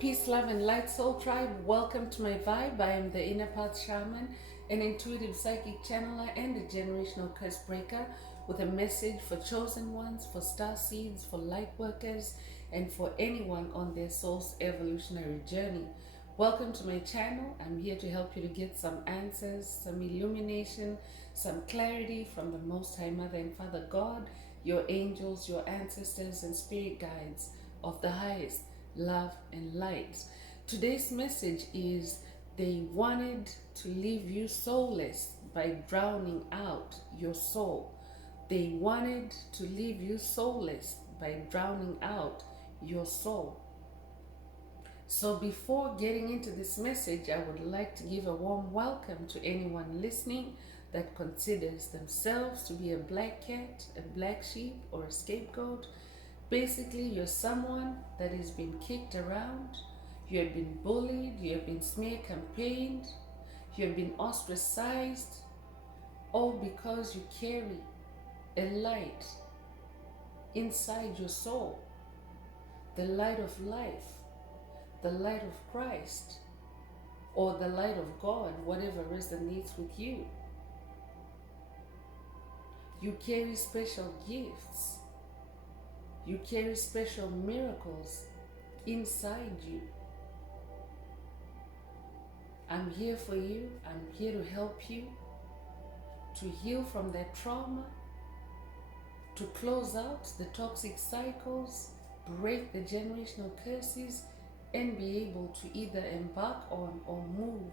Peace, love, and light, soul tribe. Welcome to my vibe. I am the Inner Path Shaman, an intuitive psychic channeler, and a generational curse breaker with a message for chosen ones, for star seeds, for light workers, and for anyone on their soul's evolutionary journey. Welcome to my channel. I'm here to help you to get some answers, some illumination, some clarity from the Most High Mother and Father God, your angels, your ancestors, and spirit guides of the highest love, and light. Today's message is they wanted to leave you soulless by drowning out your soul. They wanted to leave you soulless by drowning out your soul. So before getting into this message, I would like to give a warm welcome to anyone listening that considers themselves to be a black cat, a black sheep, or a scapegoat. Basically, you're someone that has been kicked around, you have been bullied, you have been smear campaigned, you have been ostracized, all because you carry a light inside your soul, the light of life, the light of Christ, or the light of God, whatever resonates with you. You carry special gifts. You carry special miracles inside you. I'm here for you. I'm here to help you to heal from that trauma, to close out the toxic cycles, break the generational curses, and be able to either embark on or move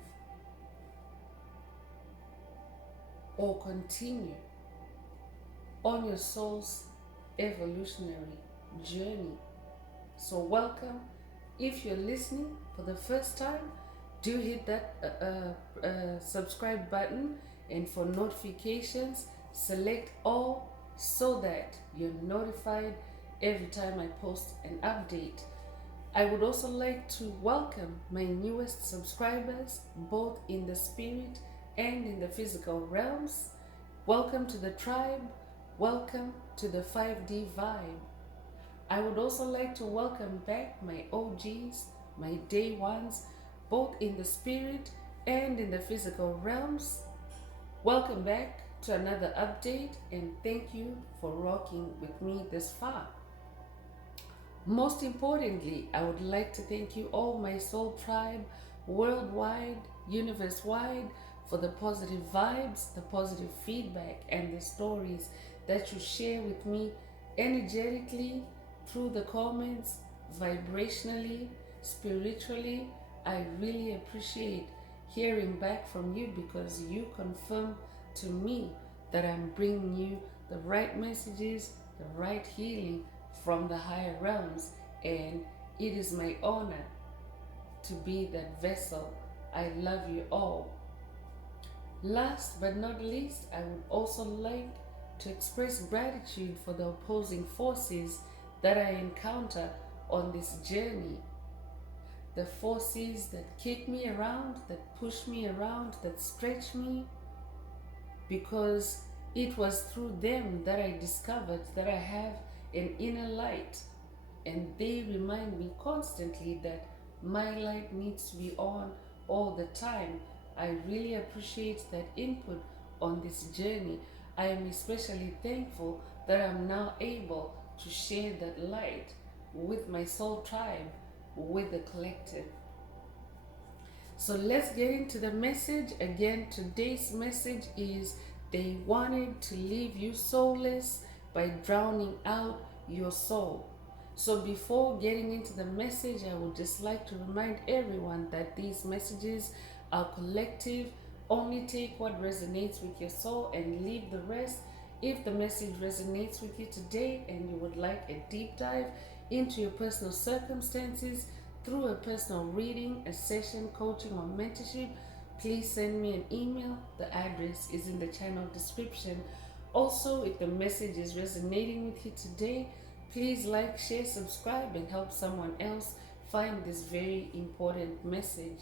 or continue on your soul's evolutionary journey. So welcome. If you're listening for the first time, do hit that subscribe button, and for notifications select all so that you're notified every time I post an update. I would also like to welcome my newest subscribers, both in the spirit and in the physical realms. Welcome to the tribe. Welcome to the 5D vibe. I would also like to welcome back my OGs, my day ones, both in the spirit and in the physical realms. Welcome back to another update, and thank you for rocking with me this far. Most importantly, I would like to thank you all, my soul tribe, worldwide, universe-wide, for the positive vibes, the positive feedback, and the stories that you share with me energetically, through the comments, vibrationally, spiritually. I really appreciate hearing back from you, because you confirm to me that I'm bringing you the right messages, the right healing from the higher realms, and it is my honor to be that vessel. I love you all. Last but not least, I would also like to express gratitude for the opposing forces that I encounter on this journey. The forces that kick me around, that push me around, that stretch me, because it was through them that I discovered that I have an inner light, and they remind me constantly that my light needs to be on all the time. I really appreciate that input on this journey. I am especially thankful that I'm now able to share that light with my soul tribe, with the collective. So let's get into the message. Again, today's message is they wanted to leave you soulless by drowning out your soul. So before getting into the message, I would just like to remind everyone that these messages are collective. Only take what resonates with your soul and leave the rest. If the message resonates with you today and you would like a deep dive into your personal circumstances through a personal reading, a session, coaching, or mentorship, please send me an email. The address is in the channel description. Also, if the message is resonating with you today, please like, share, subscribe, and help someone else find this very important message.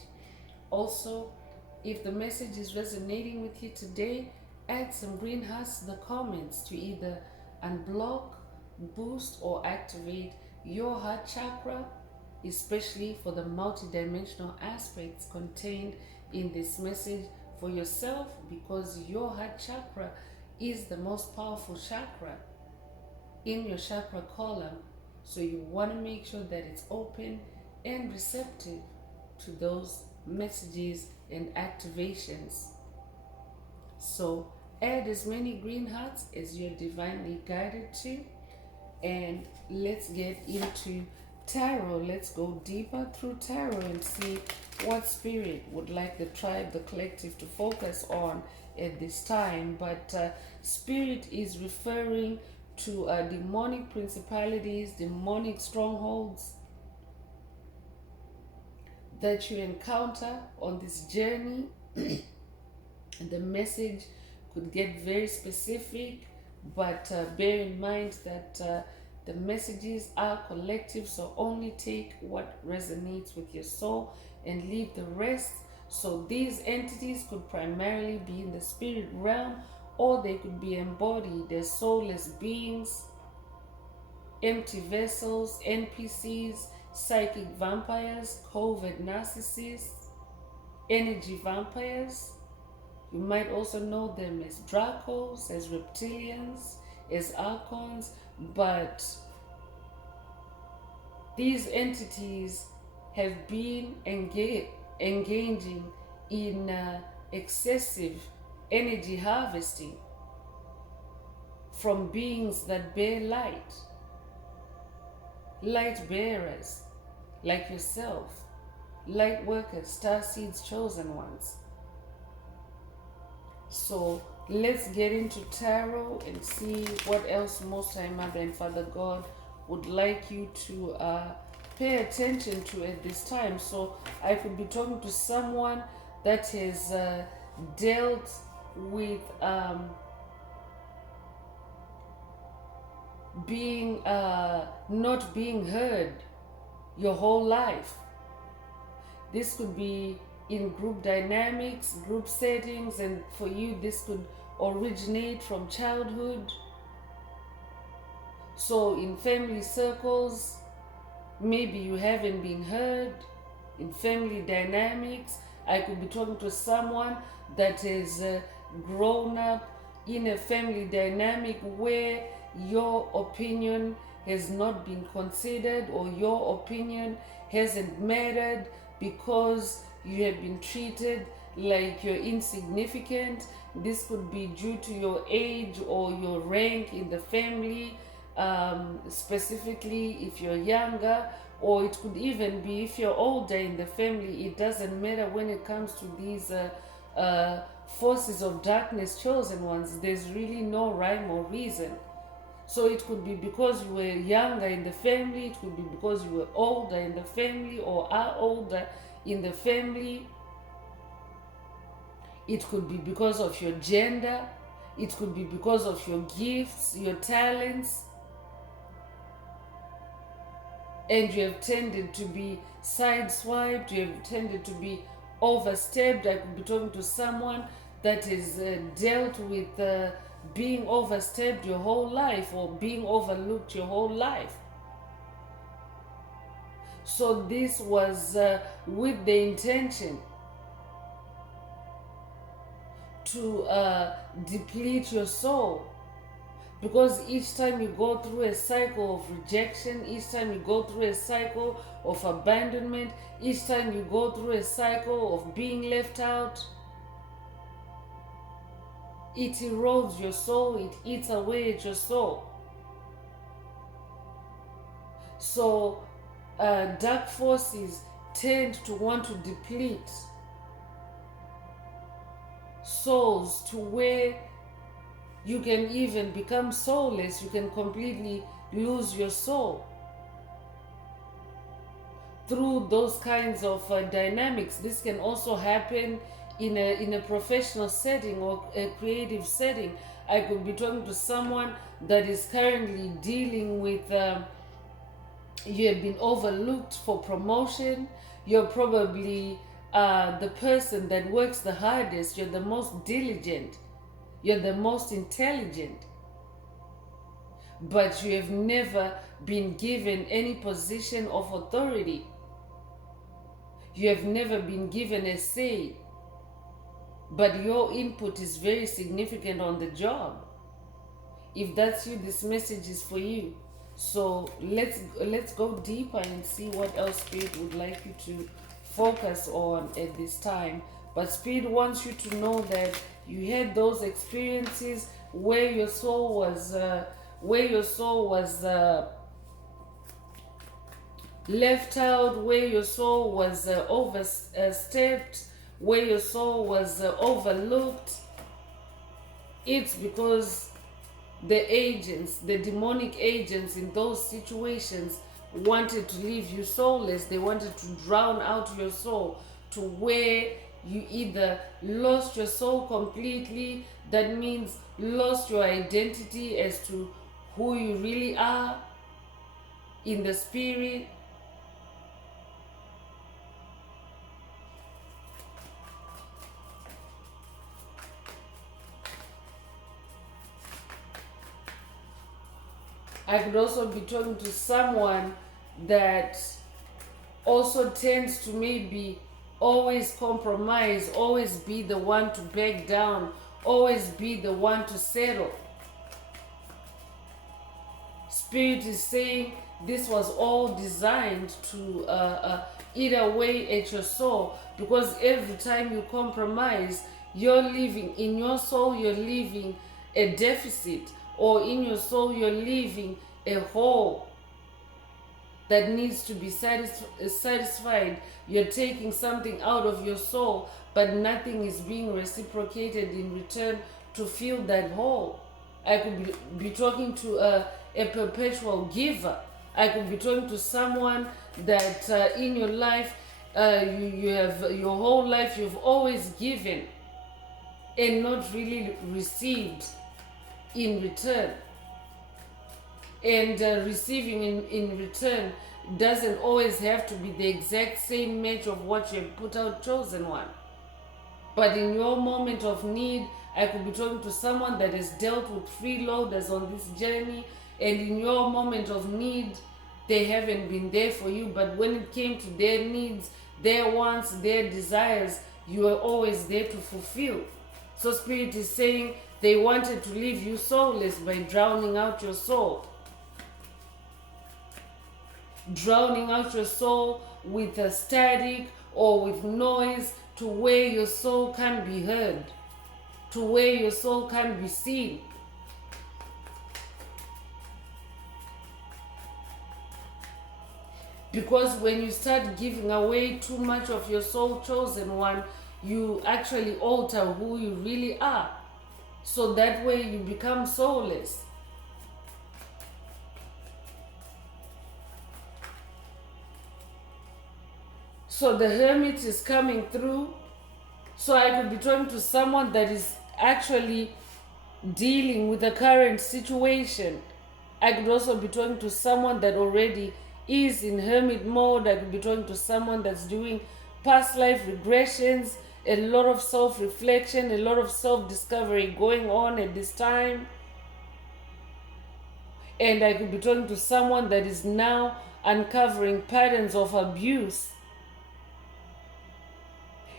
Also, if the message is resonating with you today, add some green hearts to the comments to either unblock, boost, or activate your heart chakra especially for the multidimensional aspects contained in this message for yourself, because your heart chakra is the most powerful chakra in your chakra column. So you want to make sure that it's open and receptive to those messages and activations. So add as many green hearts as you're divinely guided to, and let's get into tarot. Let's go deeper through tarot and see what spirit would like the tribe, the collective, to focus on at this time. But spirit is referring to demonic principalities, demonic strongholds that you encounter on this journey. And the message could get very specific, but bear in mind that the messages are collective, so only take what resonates with your soul and leave the rest. So these entities could primarily be in the spirit realm, or they could be embodied as soulless beings, empty vessels, NPCs, psychic vampires, covert narcissists, energy vampires. You might also know them as Dracos, as reptilians, as archons, but these entities have been engaging in excessive energy harvesting from beings that bear light, light bearers like yourself, light workers, star seeds, chosen ones. So let's get into tarot and see what else Most High Mother and Father God would like you to pay attention to at this time. So I could be talking to someone that has dealt with being not being heard your whole life. This could be in group dynamics, group settings, and for you this could originate from childhood. So in family circles, maybe you haven't been heard. In family dynamics, I could be talking to someone that has grown up in a family dynamic where your opinion has not been considered, or your opinion hasn't mattered because you have been treated like you're insignificant. This could be due to your age or your rank in the family, specifically if you're younger, or it could even be if you're older in the family. It doesn't matter when it comes to these forces of darkness, chosen ones. There's really no rhyme or reason. So it could be because you were younger in the family, it could be because you were older in the family or are older in the family. It could be because of your gender. It could be because of your gifts, your talents. And you have tended to be sideswiped, you have tended to be overstepped. I could be talking to someone that has dealt with being overstepped your whole life, or being overlooked your whole life. So this was with the intention to deplete your soul. Because each time you go through a cycle of rejection, each time you go through a cycle of abandonment, each time you go through a cycle of being left out, it erodes your soul, it eats away at your soul. So dark forces tend to want to deplete souls to where you can even become soulless. You can completely lose your soul through those kinds of dynamics. This can also happen in a professional setting or a creative setting. I could be talking to someone that is currently dealing with you have been overlooked for promotion. You're probably the person that works the hardest. You're the most diligent. You're the most intelligent. but you have never been given any position of authority. You have never been given a say, but your input is very significant on the job. If that's you, this message is for you. So let's go deeper and see what else Spirit would like you to focus on at this time. But Spirit wants you to know that you had those experiences where your soul was left out, where your soul was overstepped, where your soul was overlooked. It's because the demonic agents in those situations wanted to leave you soulless. They wanted to drown out your soul to where you either lost your soul completely, that means lost your identity as to who you really are in the spirit. I could also be talking to someone that also tends to maybe always compromise, always be the one to back down, always be the one to settle. Spirit is saying this was all designed to eat away at your soul, because every time you compromise, you're leaving in your soul, you're leaving a deficit, or in your soul you're leaving a hole that needs to be satisfied. You're taking something out of your soul, but nothing is being reciprocated in return to fill that hole. I could be talking to a perpetual giver. I could be talking to someone that in your life, you have your whole life you've always given and not really received in return. And receiving in return doesn't always have to be the exact same match of what you have put out, chosen one. But in your moment of need, I could be talking to someone that has dealt with freeloaders on this journey, and in your moment of need, they haven't been there for you. But when it came to their needs, their wants, their desires, you were always there to fulfill. So Spirit is saying they wanted to leave you soulless by drowning out your soul. Drowning out your soul with a static or with noise, to where your soul can't be heard, to where your soul can't be seen. Because when you start giving away too much of your soul, chosen one, you actually alter who you really are. So that way you become soulless. So the hermit is coming through. So I could be talking to someone that is actually dealing with the current situation. I could also be talking to someone that already is in hermit mode. I could be talking to someone that's doing past life regressions, a lot of self-reflection, a lot of self-discovery going on at this time. And I could be talking to someone that is now uncovering patterns of abuse.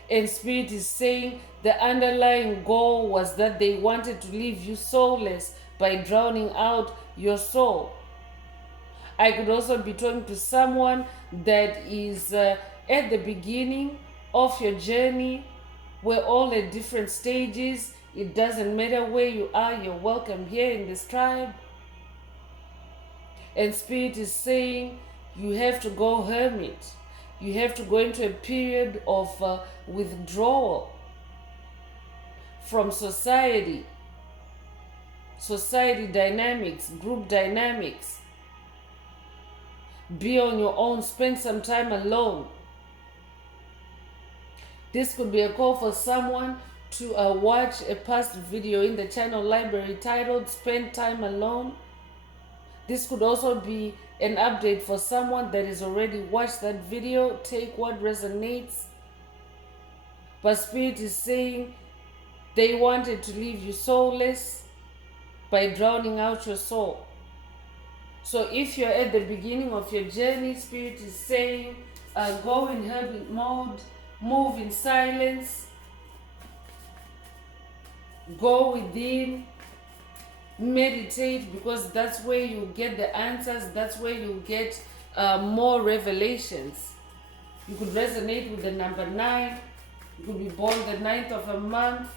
And Spirit is saying the underlying goal was that they wanted to leave you soulless by drowning out your soul. I could also be talking to someone that is at the beginning of your journey. We're all at different stages. It doesn't matter where you are, you're welcome here in this tribe. And Spirit is saying you have to go hermit. You have to go into a period of withdrawal from society dynamics, group dynamics. Be on your own, spend some time alone. This could be a call for someone to watch a past video in the channel library titled Spend Time Alone. This could also be an update for someone that has already watched that video. Take what resonates. But Spirit is saying they wanted to leave you soulless by drowning out your soul. So if you're at the beginning of your journey, Spirit is saying, go in hermit mode, move in silence, go within, meditate, because that's where you get the answers, that's where you get more revelations. You could resonate with the number 9. You could be born the 9th of a month.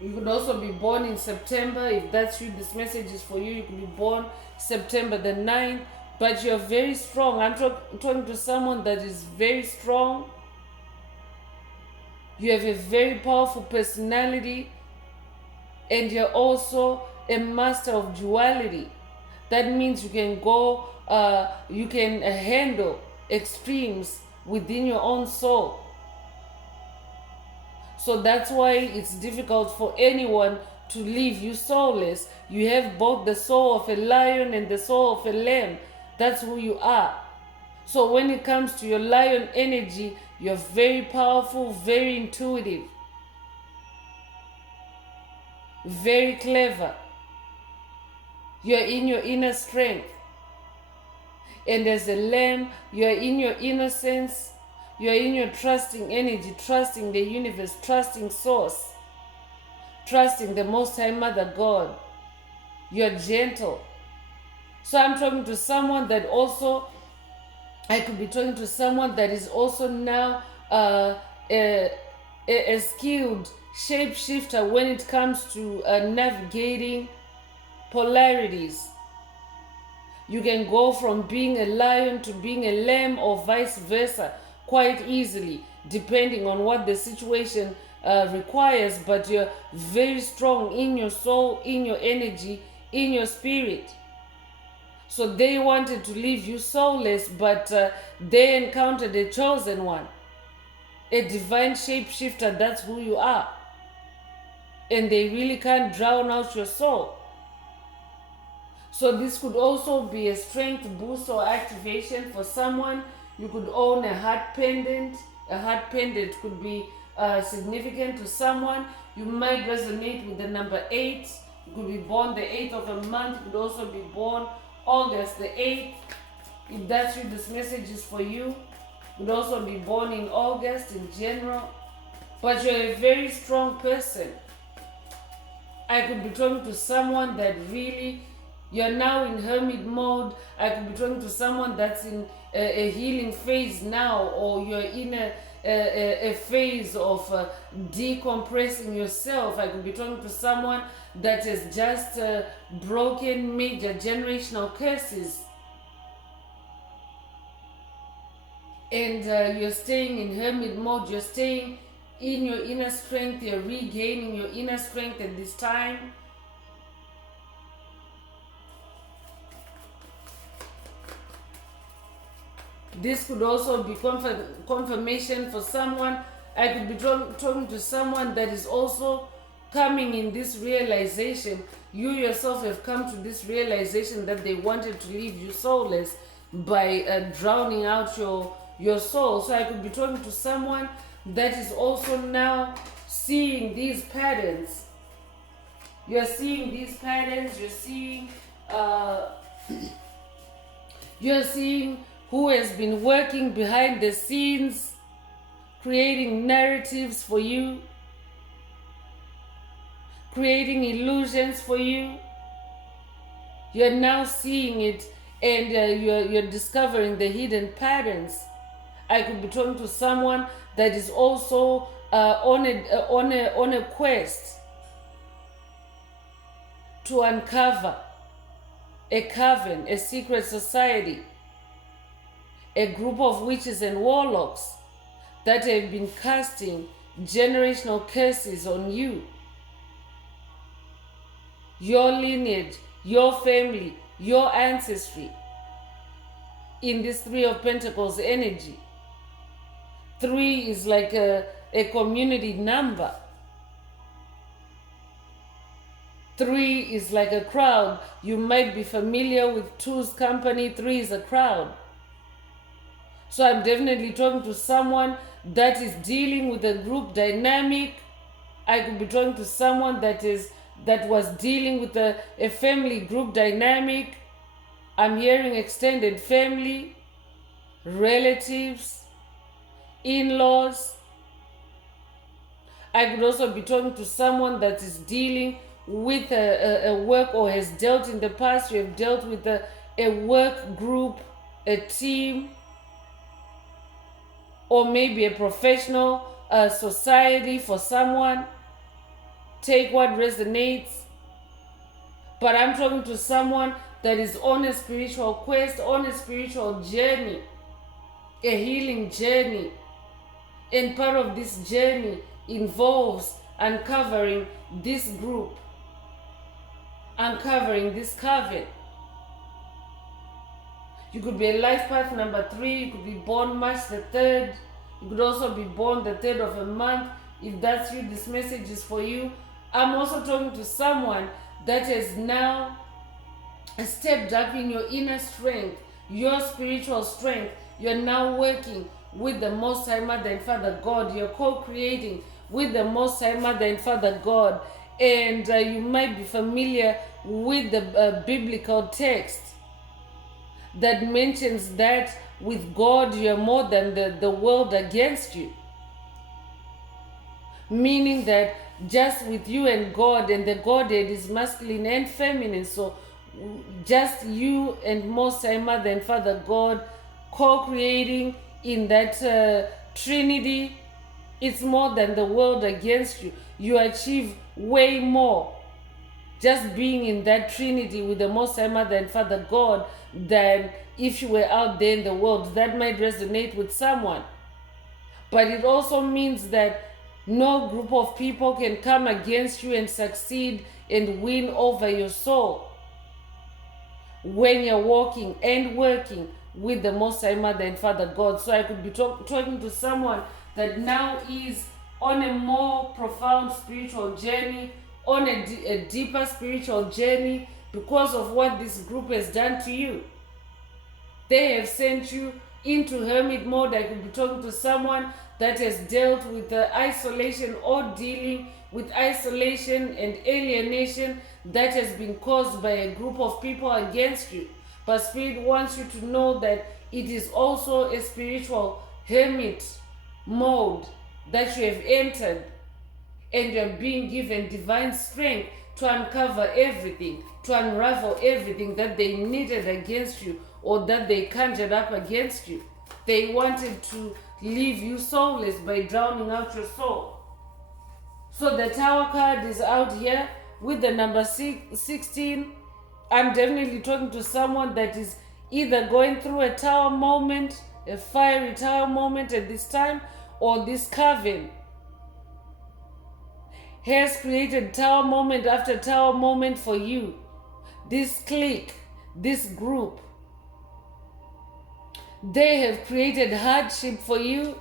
You could also be born in September. If that's you, this message is for you. You could be born September the 9th. But you're very strong. I'm talking to someone that is very strong. You have a very powerful personality. And you're also a master of duality. That means you can go, you can handle extremes within your own soul. So that's why it's difficult for anyone to leave you soulless. You have both the soul of a lion and the soul of a lamb. That's who you are. So when it comes to your lion energy, you're very powerful, very intuitive, very clever. You're in your inner strength. And as a lamb, you're in your innocence. You're in your trusting energy, trusting the universe, trusting source, trusting the Most High Mother God. You're gentle. So I'm talking to someone that also, I could be talking to someone that is also now a skilled shapeshifter when it comes to navigating polarities. You can go from being a lion to being a lamb or vice versa quite easily, depending on what the situation requires, but you're very strong in your soul, in your energy, in your spirit. So they wanted to leave you soulless, but they encountered a chosen one, a divine shapeshifter. That's who you are. And they really can't drown out your soul. So this could also be a strength boost or activation for someone. You could own a heart pendant. A heart pendant could be significant to someone. You might resonate with the number 8. You could be born the 8th of a month. You could also be born August the 8th. If that's you, this message is for you. You could also be born in August in general. But you're a very strong person. I could be talking to someone that really, you're now in hermit mode. I could be talking to someone that's in a healing phase now, or you're in a phase of decompressing yourself. I could be talking to someone that has just broken major generational curses. And you're staying in hermit mode. You're staying in your inner strength. You're regaining your inner strength at this time. This could also be confirmation for someone. I could be talking to someone that is also coming in this realization. You yourself have come to this realization that they wanted to leave you soulless by drowning out your soul. So I could be talking to someone that is also now seeing these patterns. You're seeing these patterns. You're seeing who has been working behind the scenes, creating narratives for you, creating illusions for you. You're now seeing it, and you're discovering the hidden patterns. I could be talking to someone that is also on a quest to uncover a coven, a secret society, a group of witches and warlocks that have been casting generational curses on you, your lineage, your family, your ancestry, in this 3 of Pentacles energy. 3 is like a community number. 3 is like a crowd. You might be familiar with 2's company. 3 is a crowd. So I'm definitely talking to someone that is dealing with a group dynamic. I could be talking to someone that was dealing with a family group dynamic. I'm hearing extended family, relatives, in-laws. I could also be talking to someone that is dealing with a work, or has dealt in the past. You have dealt with a work group, a team, or maybe a professional society for someone. Take what resonates. But I'm talking to someone that is on a spiritual quest, on a spiritual journey, a healing journey. And part of this journey involves uncovering this group, uncovering this coven. You could be a life path number 3. You could be born March the 3rd. You could also be born the 3rd of a month. If that's you, this message is for you. I'm also talking to someone that has now stepped up in your inner strength, your spiritual strength. You're now working with the Most High Mother and Father God. You're co-creating with the Most High Mother and Father God. And you might be familiar with the biblical text that mentions that with God you're more than the world against you. Meaning that just with you and God, and the Godhead is masculine and feminine. So just you and Most High Mother and Father God co-creating in that Trinity. It's more than the world against you. You achieve way more just being in that Trinity with the Most High Mother and Father God than if you were out there in the world. That might resonate with someone. But it also means that no group of people can come against you and succeed and win over your soul when you're walking and working with the Most High Mother and Father God. So I could be talking to someone that now is on a more profound spiritual journey, on a deeper spiritual journey, because of what this group has done to you. They have sent you into hermit mode. I could be talking to someone that has dealt with isolation, or dealing with isolation and alienation that has been caused by a group of people against you. But Spirit wants you to know that it is also a spiritual hermit mode that you have entered, and you're being given divine strength to uncover everything, to unravel everything that they needed against you, or that they conjured up against you. They wanted to leave you soulless by drowning out your soul. So the Tower card is out here with the number 16. I'm definitely talking to someone that is either going through a tower moment, a fiery tower moment at this time, or this coven has created tower moment after tower moment for you. This clique, this group, they have created hardship for you.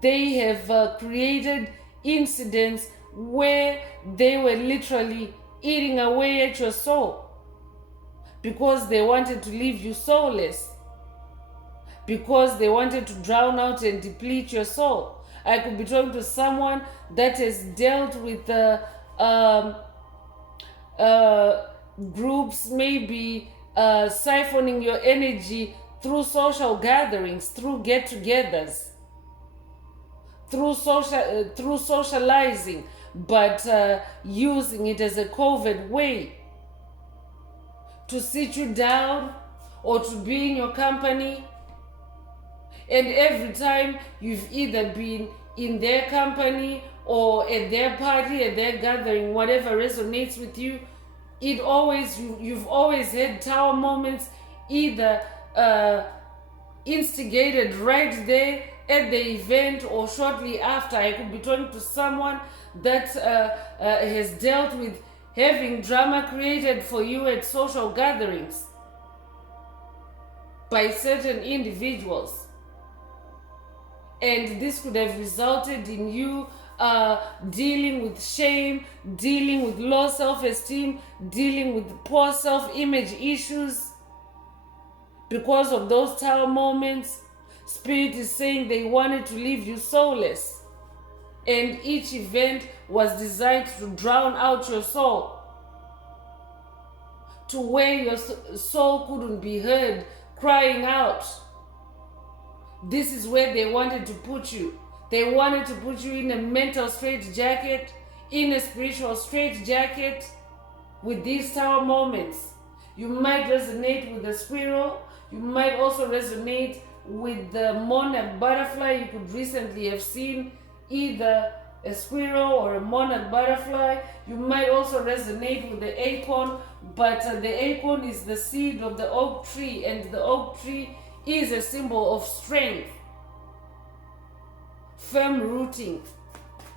They have created incidents where they were literally eating away at your soul because they wanted to leave you soulless, because they wanted to drown out and deplete your soul. I could be talking to someone that has dealt with groups, maybe siphoning your energy through social gatherings, through get-togethers, through socializing, but using it as a covert way to sit you down or to be in your company. And every time you've either been in their company or at their party, at their gathering, whatever resonates with you, you've always had tower moments, either instigated right there at the event or shortly after. I could be talking to someone that has dealt with having drama created for you at social gatherings by certain individuals. And this could have resulted in you dealing with shame, dealing with low self-esteem, dealing with poor self-image issues. Because of those tower moments, Spirit is saying they wanted to leave you soulless. And each event was designed to drown out your soul, to where your soul couldn't be heard crying out. This is where they wanted to put you. They wanted to put you in a mental straitjacket, in a spiritual straitjacket with these tower moments. You might resonate with the squirrel. You might also resonate with the monarch butterfly. You could recently have seen either a squirrel or a monarch butterfly. You might also resonate with the acorn, but the acorn is the seed of the oak tree, and the oak tree is a symbol of strength, firm rooting.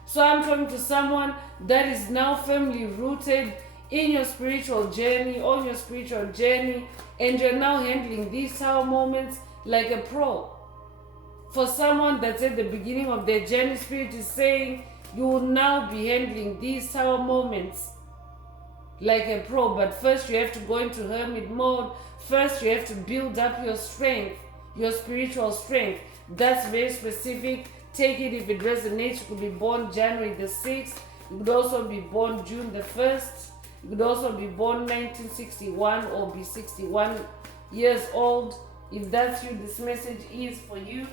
So I'm talking to someone that is now firmly rooted in your spiritual journey, on your spiritual journey, and you're now handling these tower moments like a pro. For someone that's at the beginning of their journey, Spirit is saying you will now be handling these tower moments like a pro. But first you have to go into hermit mode. First you have to build up your strength, your spiritual strength. That's very specific. Take it if it resonates. You could be born January the 6th. You could also be born June the 1st. You could also be born 1961 or be 61 years old. If that's you, this message is for you.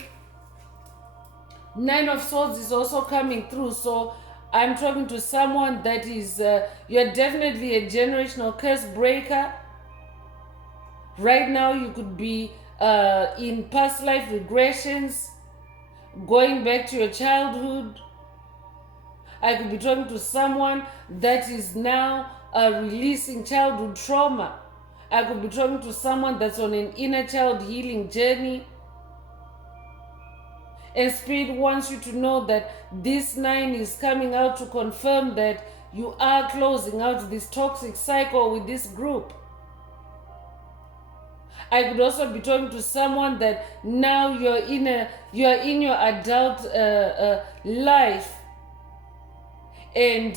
Nine of Swords is also coming through. So I'm talking to someone that is, you're definitely a generational curse breaker. Right now you could be in past life regressions, going back to your childhood. I could be talking to someone that is now releasing childhood trauma. I could be talking to someone that's on an inner child healing journey. And Spirit wants you to know that this 9 is coming out to confirm that you are closing out this toxic cycle with this group. I could also be talking to someone that now you're in your adult life, and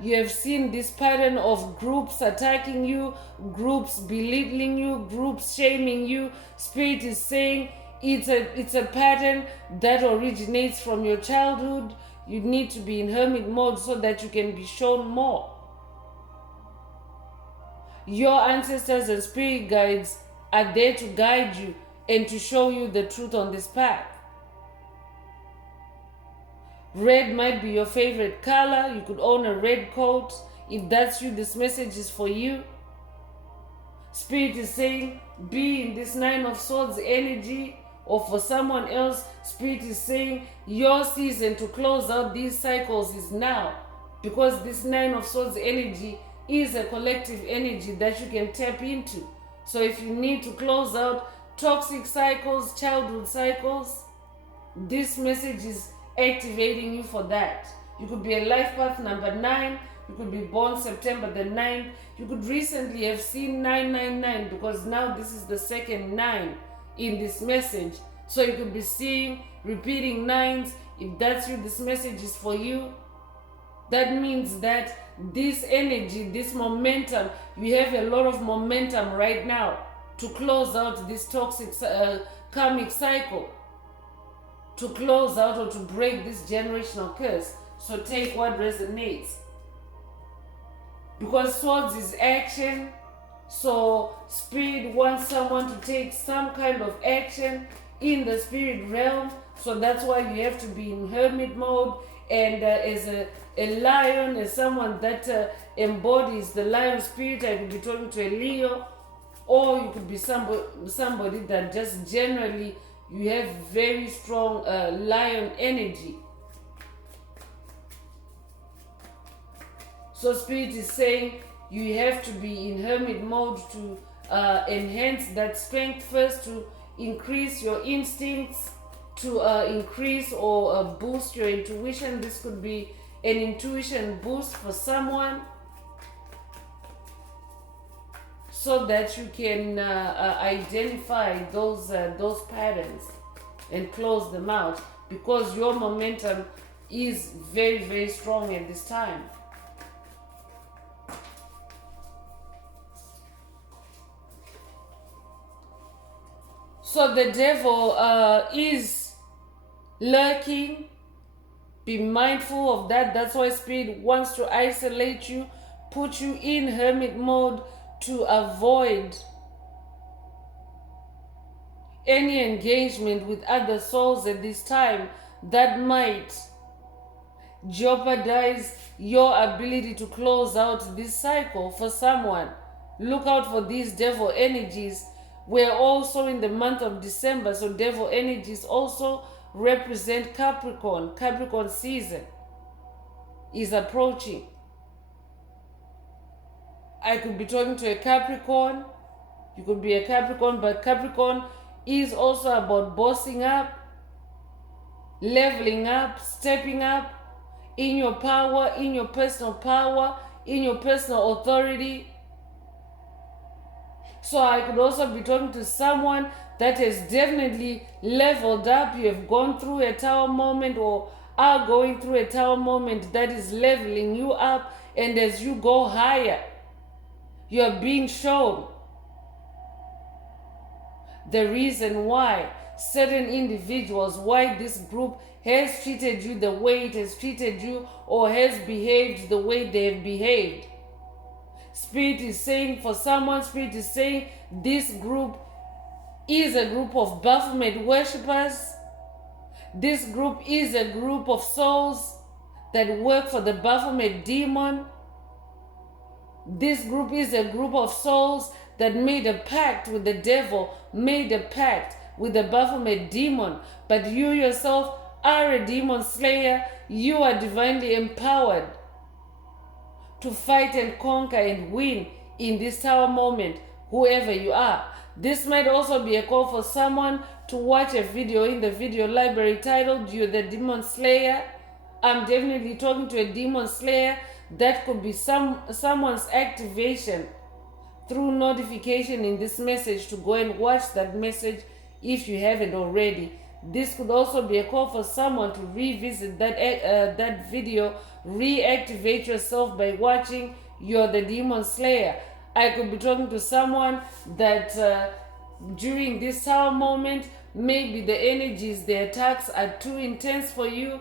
you have seen this pattern of groups attacking you, groups belittling you, groups shaming you. Spirit is saying it's a pattern that originates from your childhood. You need to be in hermit mode so that you can be shown more. Your ancestors and spirit guides are there to guide you and to show you the truth on this path. Red might be your favorite color. You could own a red coat. If that's you, this message is for you. Spirit is saying be in this 9 of Swords energy. Or for someone else, Spirit is saying your season to close out these cycles is now. Because this 9 of Swords energy is a collective energy that you can tap into. So if you need to close out toxic cycles, childhood cycles, this message is activating you for that. You could be a life path number 9. You could be born September the 9th. You could recently have seen 999 because now this is the second 9 in this message. So you could be seeing repeating 9s. If that's you, this message is for you. That means that this energy, this momentum, you have a lot of momentum right now to close out this toxic karmic cycle, to close out or to break this generational curse. So take what resonates. Because Swords is action, so Spirit wants someone to take some kind of action in the spirit realm. So that's why you have to be in hermit mode. And as a lion, as someone that embodies the lion spirit, I could be talking to a Leo, or you could be somebody that just generally you have very strong lion energy. So Spirit is saying you have to be in hermit mode to enhance that strength first, to increase your instincts, to increase or boost your intuition. This could be an intuition boost for someone, so that you can identify those patterns and close them out, because your momentum is very, very strong at this time. So the devil is lurking. Be mindful of that. That's why Spirit wants to isolate you, put you in hermit mode to avoid any engagement with other souls at this time that might jeopardize your ability to close out this cycle for someone. Look out for these devil energies. We're also in the month of December, so devil energies also represent Capricorn. Capricorn season is approaching. I could be talking to a Capricorn. You could be a Capricorn, but Capricorn is also about bossing up, leveling up, stepping up in your power, in your personal power, in your personal authority. So I could also be talking to someone that has definitely leveled up. You have gone through a tower moment or are going through a tower moment that is leveling you up, and as you go higher, you are being shown the reason why certain individuals, why this group has treated you the way it has treated you or has behaved the way they have behaved. Spirit is saying, for someone, Spirit is saying this group is a group of Baphomet worshippers. This group is a group of souls that work for the Baphomet demon. This group is a group of souls that made a pact with the devil, made a pact with the Baphomet demon. But you yourself are a demon slayer. You are divinely empowered to fight and conquer and win in this tower moment, whoever you are. This might also be a call for someone to watch a video in the video library titled "You're the Demon Slayer." I'm definitely talking to a demon slayer. That could be someone's activation through notification in this message to go and watch that message if you haven't already. This could also be a call for someone to revisit that video, reactivate yourself by watching "You're the Demon Slayer." I could be talking to someone that during this tower moment, maybe the energies, the attacks are too intense for you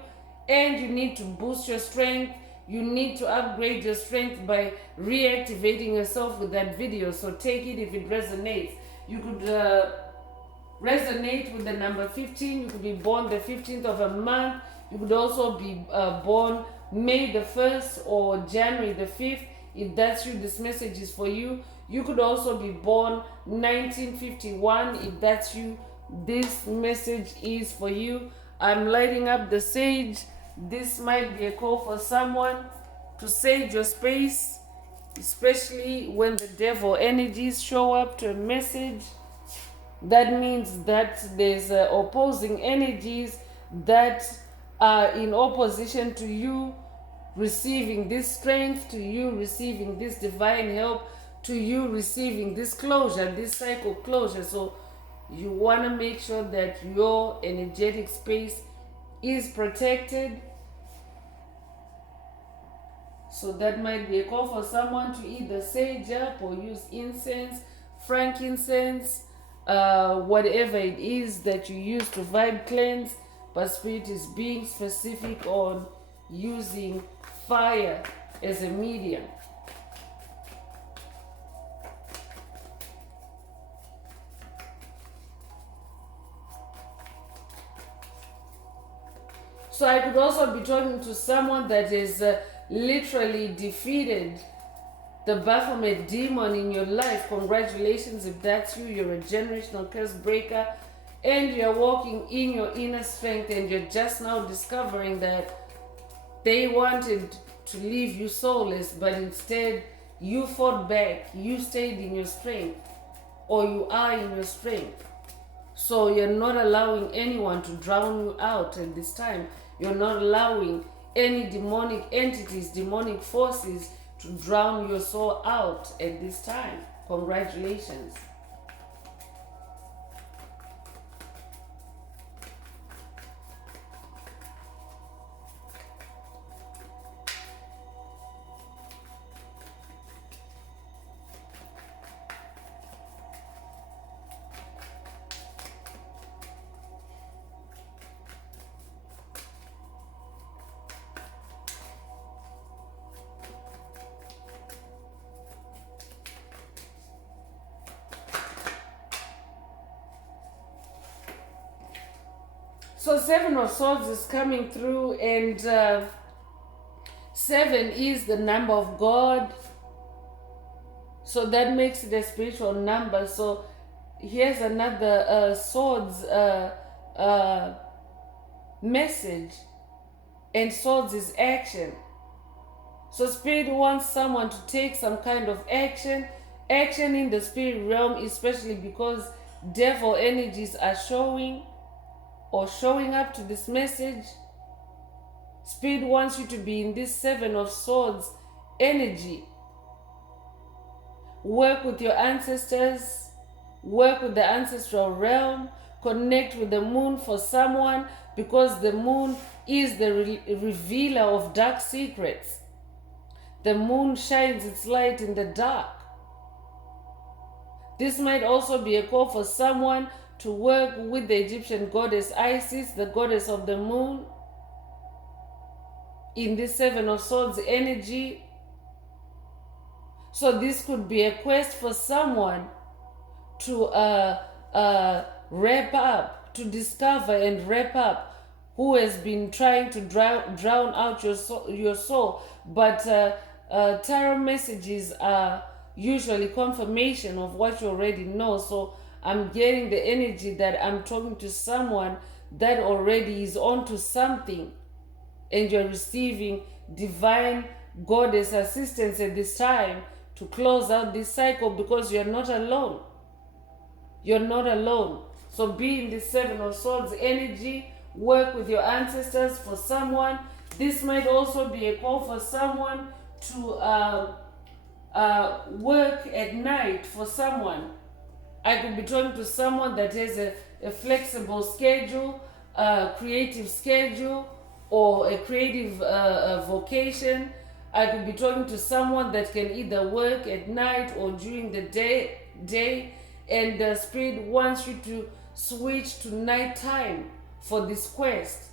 and you need to boost your strength. You need to upgrade your strength by reactivating yourself with that video. So take it if it resonates. You could resonate with the number 15. You could be born the 15th of a month. You could also be born May the 1st or January the 5th. If that's you, this message is for you. You could also be born 1951. If that's you, this message is for you. I'm lighting up the sage. This might be a call for someone to sage your space, especially when the devil energies show up to a message. That means that there's opposing energies that are in opposition to you receiving this strength, to you receiving this divine help, to you receiving this closure, this cycle closure. So you want to make sure that your energetic space is protected. So that might be a call for someone to either sage up or use incense, frankincense, whatever it is that you use to vibe cleanse. But Spirit is being specific on using fire as a medium. So I could also be talking to someone that is literally defeated the Baphomet demon in your life. Congratulations if that's you. You're a generational curse breaker and you're walking in your inner strength, and you're just now discovering that they wanted to leave you soulless, but instead you fought back. You stayed in your strength, or you are in your strength. So you're not allowing anyone to drown you out at this time. You're not allowing any demonic entities, demonic forces to drown your soul out at this time. Congratulations. So Seven of Swords is coming through, and 7 is the number of God. So that makes it a spiritual number. So here's another swords message. And swords is action. So spirit wants someone to take some kind of action. Action in the spirit realm, especially because devil energies are showing up to this message. Spirit wants you to be in this 7 of Swords energy. Work with your ancestors. Work with the ancestral realm. Connect with the moon for someone, because the moon is the revealer of dark secrets. The moon shines its light in the dark. This might also be a call for someone to work with the Egyptian goddess Isis, the goddess of the moon, in this 7 of Swords energy. So this could be a quest for someone to wrap up, to discover and wrap up, who has been trying to drown out your soul. But tarot messages are usually confirmation of what you already know. So I'm getting the energy that I'm talking to someone that already is onto something, and you're receiving divine goddess assistance at this time to close out this cycle, because you're not alone. You're not alone. So be in the 7 of Swords energy. Work with your ancestors for someone. This might also be a call for someone to work at night for someone. I could be talking to someone that has a flexible schedule, a creative schedule, or a creative vocation. I could be talking to someone that can either work at night or during the day, and the spirit wants you to switch to nighttime for this quest,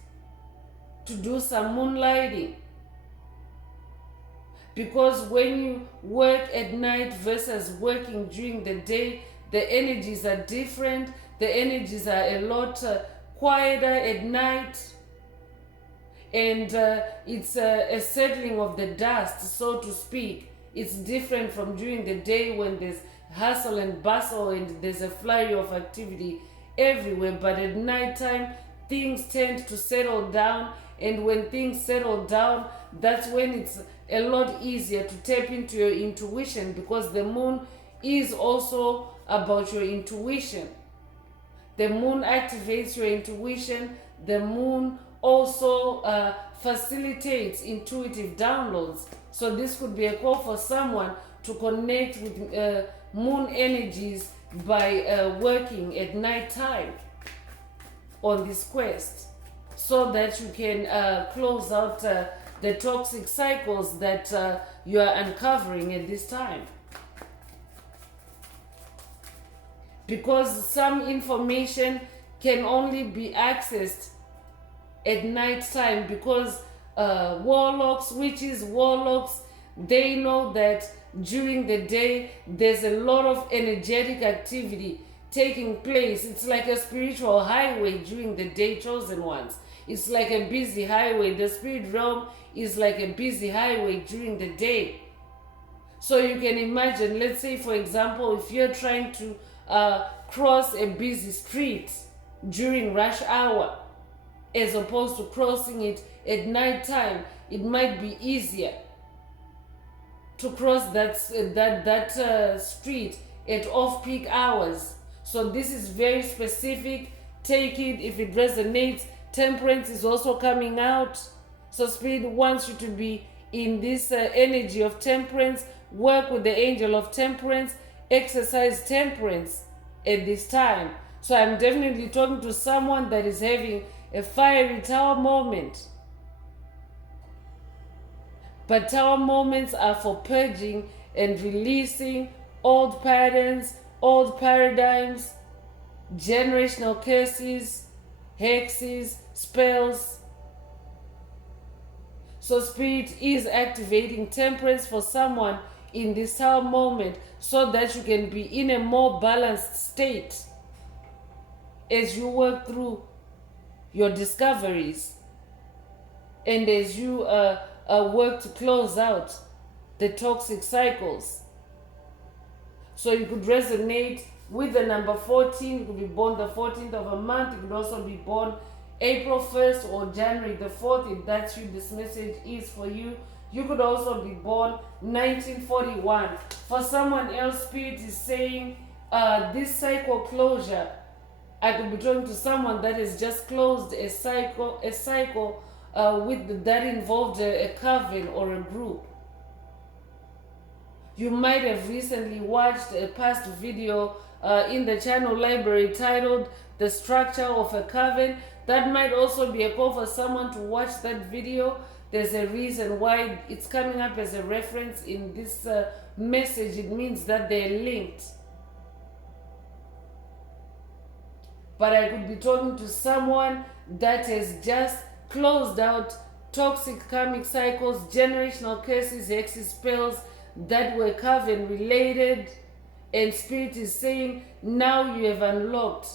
to do some moonlighting. Because when you work at night versus working during the day, the energies are different. The energies are a lot quieter at night. And it's a settling of the dust, so to speak. It's different from during the day when there's hustle and bustle and there's a flurry of activity everywhere. But at nighttime, things tend to settle down. And when things settle down, that's when it's a lot easier to tap into your intuition, because the moon is also about your intuition. The moon activates your intuition. The moon also facilitates intuitive downloads. So this could be a call for someone to connect with moon energies by working at night time on this quest, so that you can close out the toxic cycles that you are uncovering at this time. Because some information can only be accessed at night time, because warlocks, witches, warlocks, they know that during the day there's a lot of energetic activity taking place. It's like a spiritual highway during the day, chosen ones. It's like a busy highway. The spirit realm is like a busy highway during the day. So you can imagine, let's say for example, if you're trying to cross a busy street during rush hour, as opposed to crossing it at night time, it might be easier to cross that street at off-peak hours. So this is very specific. Take it if it resonates. Temperance is also coming out. So Spirit wants you to be in this energy of temperance. Work with the angel of temperance. Exercise temperance at this time. So I'm definitely talking to someone that is having a fiery tower moment. But tower moments are for purging and releasing old patterns, old paradigms, generational curses, hexes, spells. So Spirit is activating temperance for someone in this tower moment, so that you can be in a more balanced state as you work through your discoveries, and as you work to close out the toxic cycles. So you could resonate with the number 14. You could be born the 14th of a month. You could also be born April 1st or January the 4th. If that's you, this message is for you. You could also be born 1941. For someone else, Spirit is saying this cycle closure. I could be talking to someone that has just closed a cycle that involved a coven or a group. You might have recently watched a past video in the channel library titled The Structure of a Coven. That might also be a call for someone to watch that video. There's a reason why it's coming up as a reference in this message. It means that they're linked. But I could be talking to someone that has just closed out toxic karmic cycles, generational curses, hexes, spells that were coven related, and Spirit is saying now you have unlocked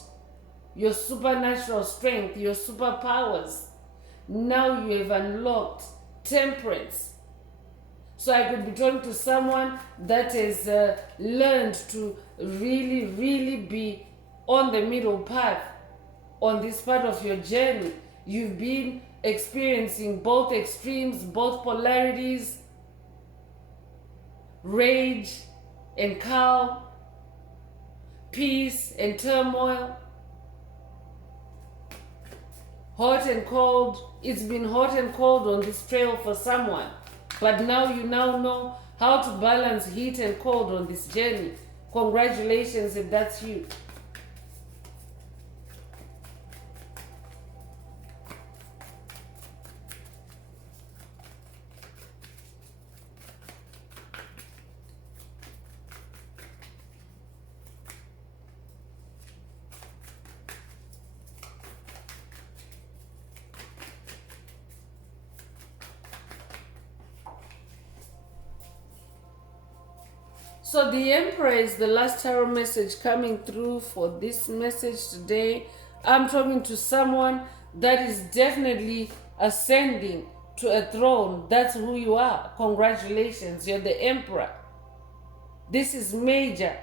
your supernatural strength, your superpowers. Now you have unlocked temperance. So I could be talking to someone that has learned to really be on the middle path on this part of your journey. You've been experiencing both extremes, both polarities, rage and calm, peace and turmoil, hot and cold. It's been hot and cold on this trail for someone, but now you know how to balance heat and cold on this journey. Congratulations if that's you. So the Emperor is the last tarot message coming through for this message today. I'm talking to someone that is definitely ascending to a throne. That's who you are. Congratulations, you're the Emperor. This is major.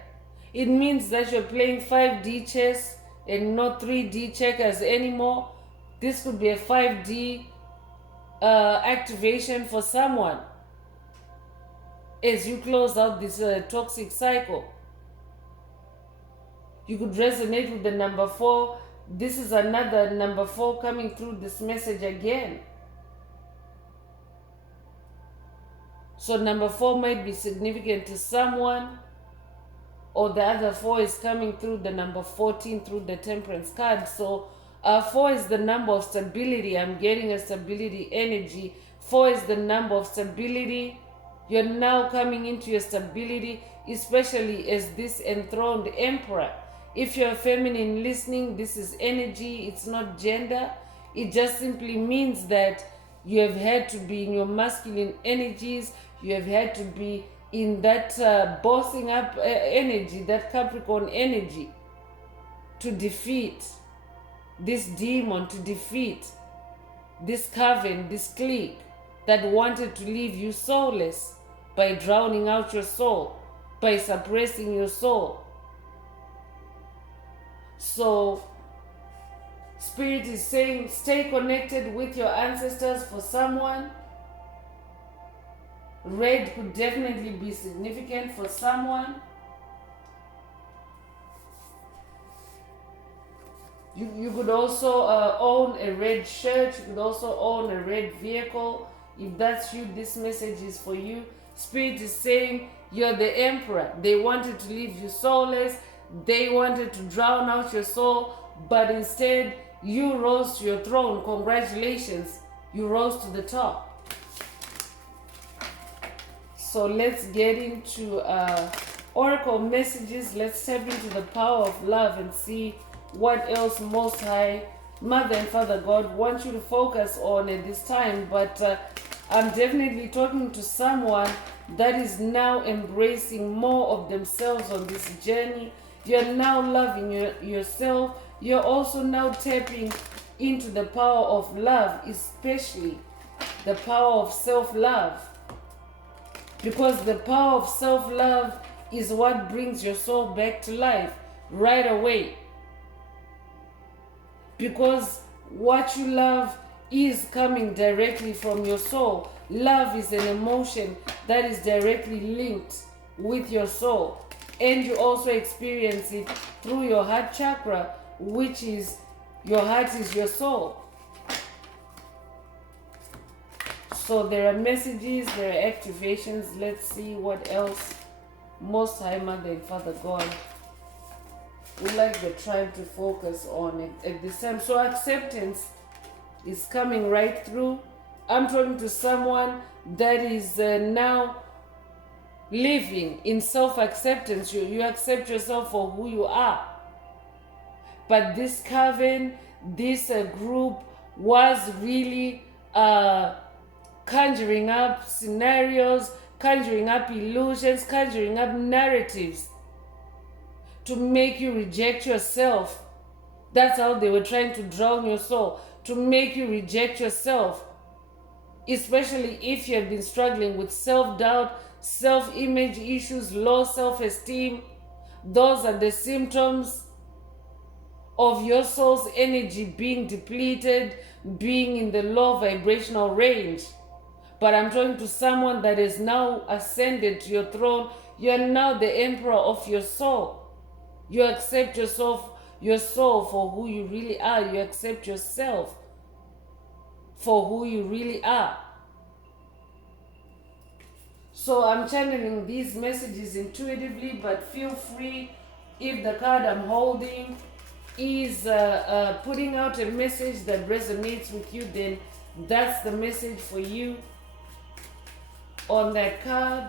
It means that you're playing 5D chess and not 3D checkers anymore. This could be a 5D activation for someone as you close out this toxic cycle. You could resonate with the number 4. This is another number 4 coming through this message again. So number 4 might be significant to someone, or the other 4 is coming through the number 14 through the Temperance card. So 4 is the number of stability. I'm getting a stability energy. 4 is the number of stability. You're now coming into your stability, especially as this enthroned Emperor. If you're feminine listening, this is energy. It's not gender. It just simply means that you have had to be in your masculine energies. You have had to be in that bossing up energy, that Capricorn energy, to defeat this demon, to defeat this coven, this clique that wanted to leave you soulless by drowning out your soul, by suppressing your soul. So Spirit is saying stay connected with your ancestors for someone. Red could definitely be significant for someone. You could also own a red shirt. You could also own a red vehicle. If that's you, this message is for you. Spirit is saying you're the Emperor. They wanted to leave you soulless. They wanted to drown out your soul, but instead you rose to your throne. Congratulations, you rose to the top. So let's get into oracle messages. Let's tap into the power of love and see what else Most High Mother and Father God want you to focus on at this time. But I'm definitely talking to someone that is now embracing more of themselves on this journey. You're now loving yourself. You're also now tapping into the power of love, especially the power of self-love. Because the power of self-love is what brings your soul back to life right away. Because what you love is coming directly from your soul. Love is an emotion that is directly linked with your soul. And you also experience it through your heart chakra, which is, your heart is your soul. So there are messages, there are activations. Let's see what else Most High Mother and Father God would like the tribe to focus on at this time. So acceptance is coming right through. I'm talking to someone that is now living in self-acceptance. You accept yourself for who you are. But this coven, this group was really conjuring up scenarios, conjuring up illusions, conjuring up narratives to make you reject yourself. That's how they were trying to drown your soul, to make you reject yourself. Especially if you have been struggling with self-doubt, self-image issues, low self-esteem. Those are the symptoms of your soul's energy being depleted, being in the low vibrational range. But I'm talking to someone that is now ascended to your throne. You're now the emperor of your soul. You accept yourself, your soul for who you really are. You accept yourself for who you really are. So I'm channeling these messages intuitively, but feel free, if the card I'm holding is putting out a message that resonates with you, then that's the message for you on that card.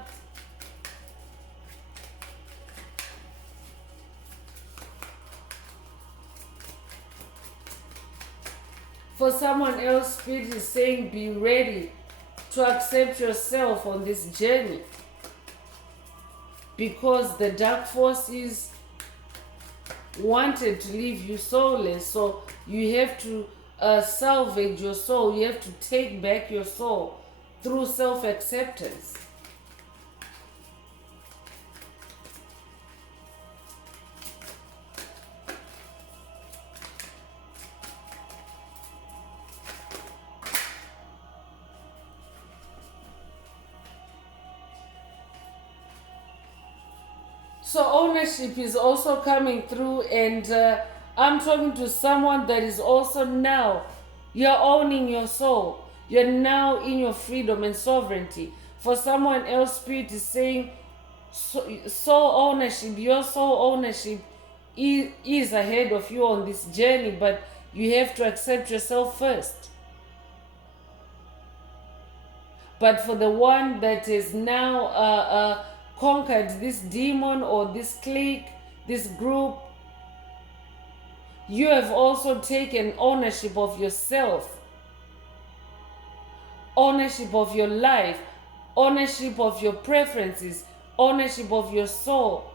For someone else, Spirit is saying be ready to accept yourself on this journey, because the dark forces wanted to leave you soulless. So you have to salvage your soul. You have to take back your soul through self-acceptance. So ownership is also coming through, and I'm talking to someone that is also now, you're owning your soul. You're now in your freedom and sovereignty. For someone else, Spirit is saying soul ownership, your soul ownership is ahead of you on this journey, but you have to accept yourself first. But for the one that is now conquered this demon or this clique, this group, you have also taken ownership of yourself, ownership of your life, ownership of your preferences, ownership of your soul,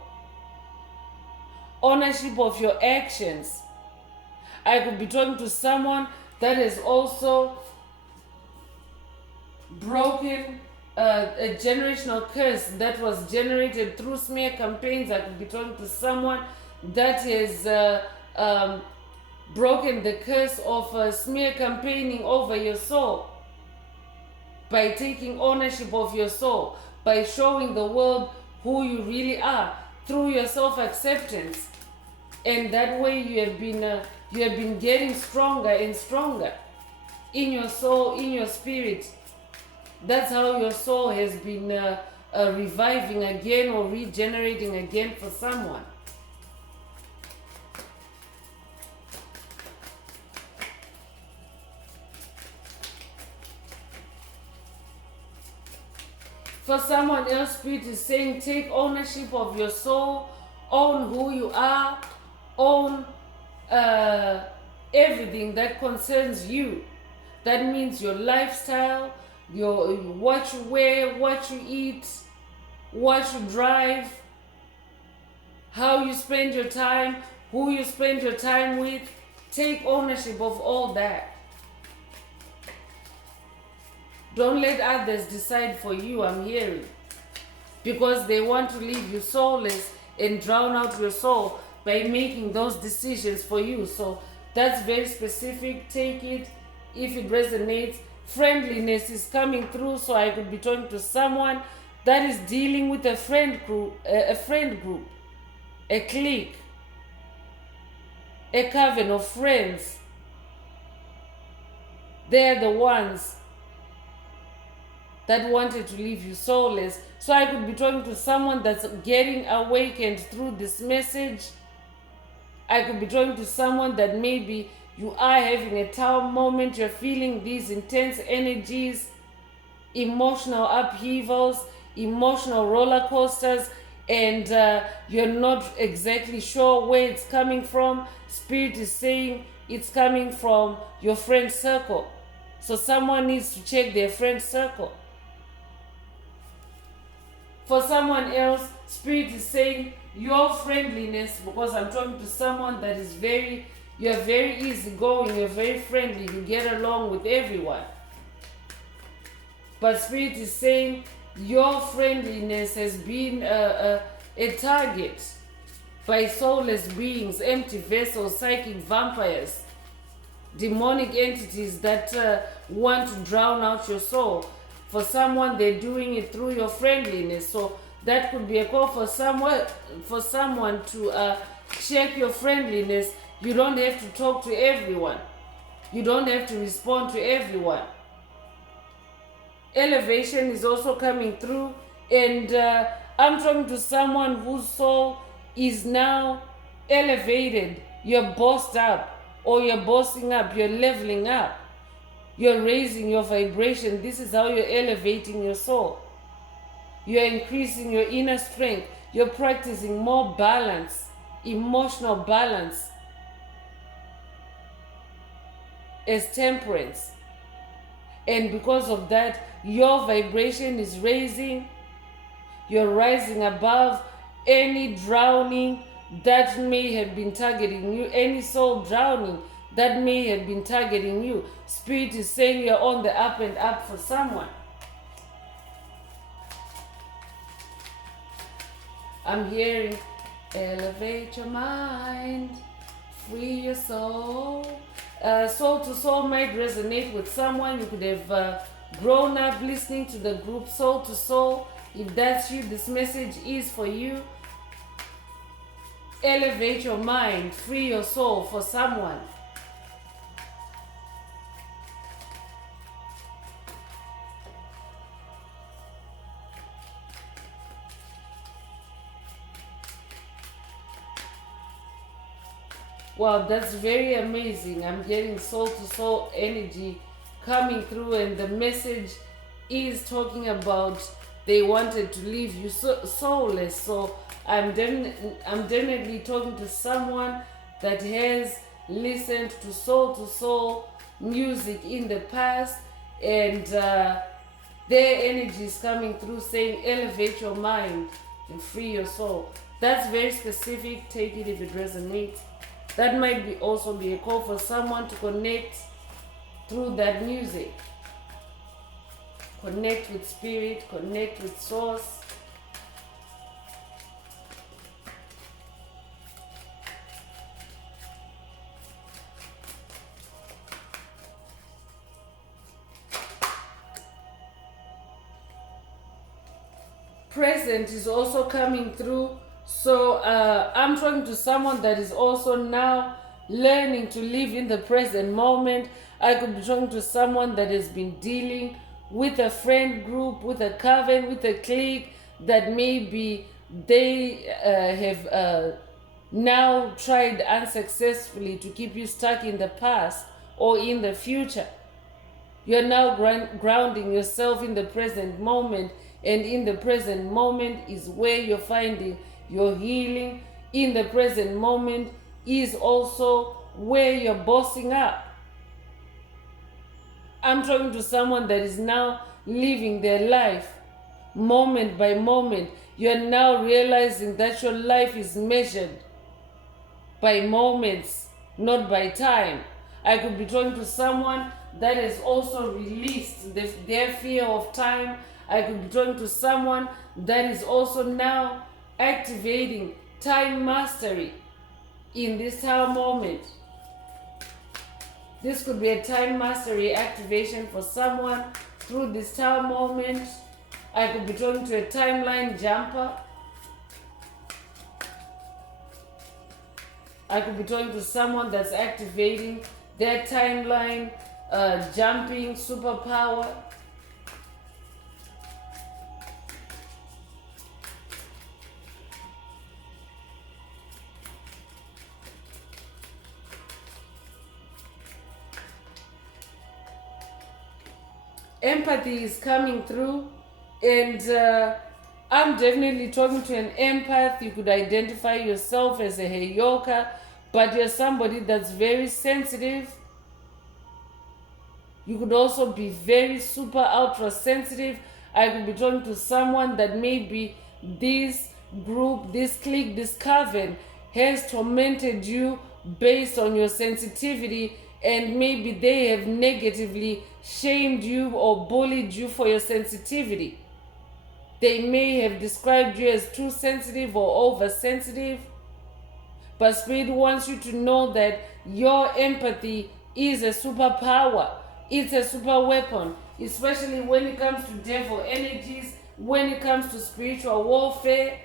ownership of your actions. I could be talking to someone that has also broken a generational curse that was generated through smear campaigns. I could be talking to someone that has broken the curse of smear campaigning over your soul, by taking ownership of your soul, by showing the world who you really are through your self-acceptance. And that way you have been getting stronger and stronger in your soul, in your spirit. That's how your soul has been reviving again or regenerating again for someone. For someone else, Spirit is saying take ownership of your soul, own who you are, own everything that concerns you. That means your lifestyle, what you wear, what you eat, what you drive, how you spend your time, who you spend your time with. Take ownership of all that. Don't let others decide for you, I'm hearing. Because they want to leave you soulless and drown out your soul by making those decisions for you. So that's very specific. Take it if it resonates. Friendliness is coming through, so I could be talking to someone that is dealing with a friend group, a clique, a coven of friends. They're the ones that wanted to leave you soulless. So I could be talking to someone that's getting awakened through this message. I could be talking to someone that maybe you are having a tower moment, you're feeling these intense energies, emotional upheavals, emotional roller coasters, and you're not exactly sure where it's coming from. Spirit is saying it's coming from your friend circle. So someone needs to check their friend circle. For someone else, Spirit is saying your friendliness, because I'm talking to someone that is you're very easygoing, you're very friendly, you get along with everyone. But Spirit is saying your friendliness has been a target by soulless beings, empty vessels, psychic vampires, demonic entities that want to drown out your soul. For someone, they're doing it through your friendliness. So that could be a call for someone to check your friendliness. You don't have to talk to everyone. You don't have to respond to everyone. Elevation is also coming through, and I'm talking to someone whose soul is now elevated. You're bossed up, or you're bossing up, you're leveling up. You're raising your vibration. This is how you're elevating your soul. You're increasing your inner strength. You're practicing more balance, emotional balance, as temperance. And because of that, your vibration is raising. You're rising above any drowning that may have been targeting you, any soul drowning that may have been targeting you. Spirit is saying you're on the up and up for someone. I'm hearing, elevate your mind, free your soul. Soul to soul might resonate with someone. You could have grown up listening to the group Soul to Soul. If that's you, this message is for you. Elevate your mind, free your soul for someone. Wow, that's very amazing. I'm getting soul to soul energy coming through, and the message is talking about they wanted to leave you soulless. So I'm definitely talking to someone that has listened to soul music in the past, and their energy is coming through saying elevate your mind and free your soul. That's very specific. Take it if it resonates. That might also be a call for someone to connect through that music. Connect with spirit, connect with source. Present is also coming through. So I'm talking to someone that is also now learning to live in the present moment. I could be talking to someone that has been dealing with a friend group, with a coven, with a clique, that maybe they have now tried unsuccessfully to keep you stuck in the past or in the future. You're now grounding yourself in the present moment, and in the present moment is where you're finding your healing. In the present moment is also where you're bossing up. I'm talking to someone that is now living their life moment by moment. You're now realizing that your life is measured by moments not by time. I could be talking to someone that has also released their fear of time. I could be talking to someone that is also now activating time mastery in this time moment. This could be a time mastery activation for someone through this time moment. I could be talking to a timeline jumper. I could be talking to someone that's activating their timeline jumping superpower. Empathy is coming through, and I'm definitely talking to an empath. You could identify yourself as a heyoka, but you're somebody that's very sensitive. You could also be very super ultra sensitive. I could be talking to someone that maybe this group, this clique, this coven has tormented you based on your sensitivity, and maybe they have negatively shamed you or bullied you for your sensitivity. They may have described you as too sensitive or oversensitive, but Spirit wants you to know that your empathy is a superpower. It's a super weapon, especially when it comes to devil energies, when it comes to spiritual warfare,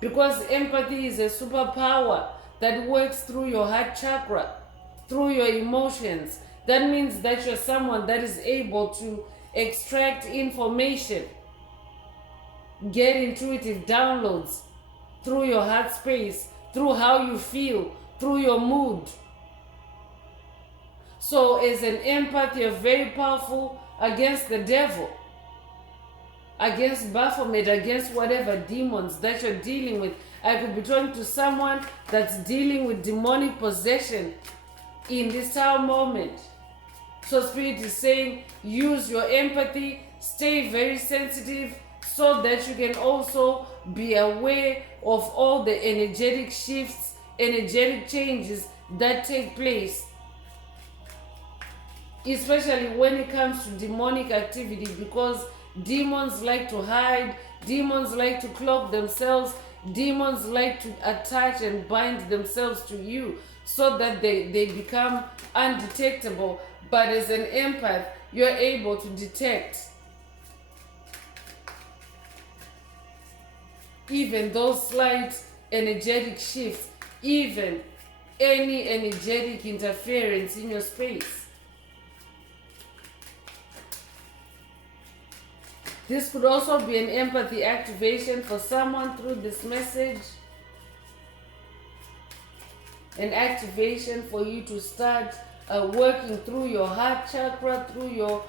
because empathy is a superpower that works through your heart chakra, through your emotions. That means that you're someone that is able to extract information, get intuitive downloads through your heart space, through how you feel, through your mood. So as an empath, you're very powerful against the devil, against Baphomet, against whatever demons that you're dealing with. I could be talking to someone that's dealing with demonic possession in this time moment. So Spirit is saying, use your empathy, stay very sensitive, so that you can also be aware of all the energetic shifts, energetic changes that take place, especially when it comes to demonic activity, because demons like to hide, demons like to cloak themselves, demons like to attach and bind themselves to you so that they become undetectable. But as an empath, you're able to detect even those slight energetic shifts, even any energetic interference in your space. This could also be an empathy activation for someone through this message. An activation for you to start working through your heart chakra, through your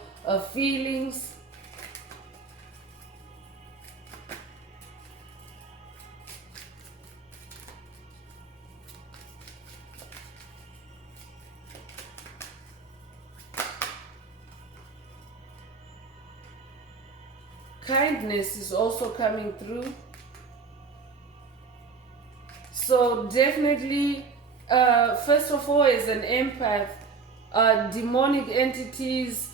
feelings. Kindness is also coming through. So definitely, first of all, as an empath, demonic entities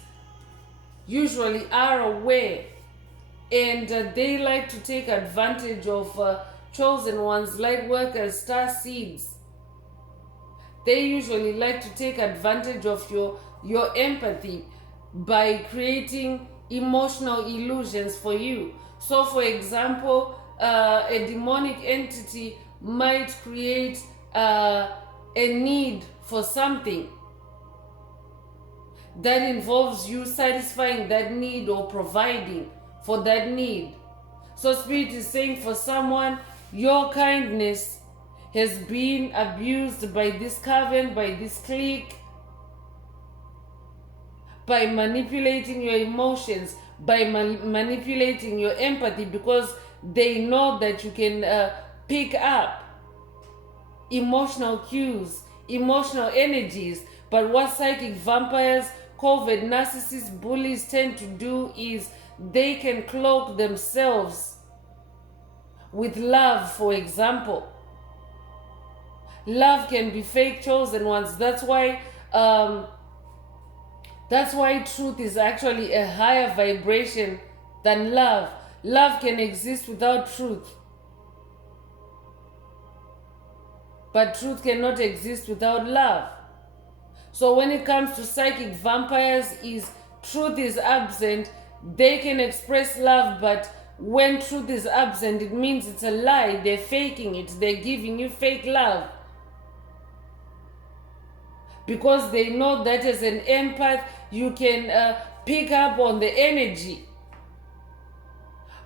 usually are aware, and they like to take advantage of chosen ones, light workers, star seeds. They usually like to take advantage of your empathy by creating emotional illusions for you. So for example, a demonic entity might create a need for something that involves you satisfying that need or providing for that need. So Spirit is saying, for someone, your kindness has been abused by this coven, by this clique, by manipulating your emotions, by manipulating your empathy, because they know that you can pick up emotional cues, emotional energies. But what psychic vampires, covert narcissists, bullies tend to do is they can cloak themselves with love, for example. Love can be fake chosen ones. That's why truth is actually a higher vibration than love. Love can exist without truth, but truth cannot exist without love. So when it comes to psychic vampires, is truth is absent, they can express love, but when truth is absent, it means it's a lie. They're faking it. They're giving you fake love. Because they know that as an empath, you can pick up on the energy.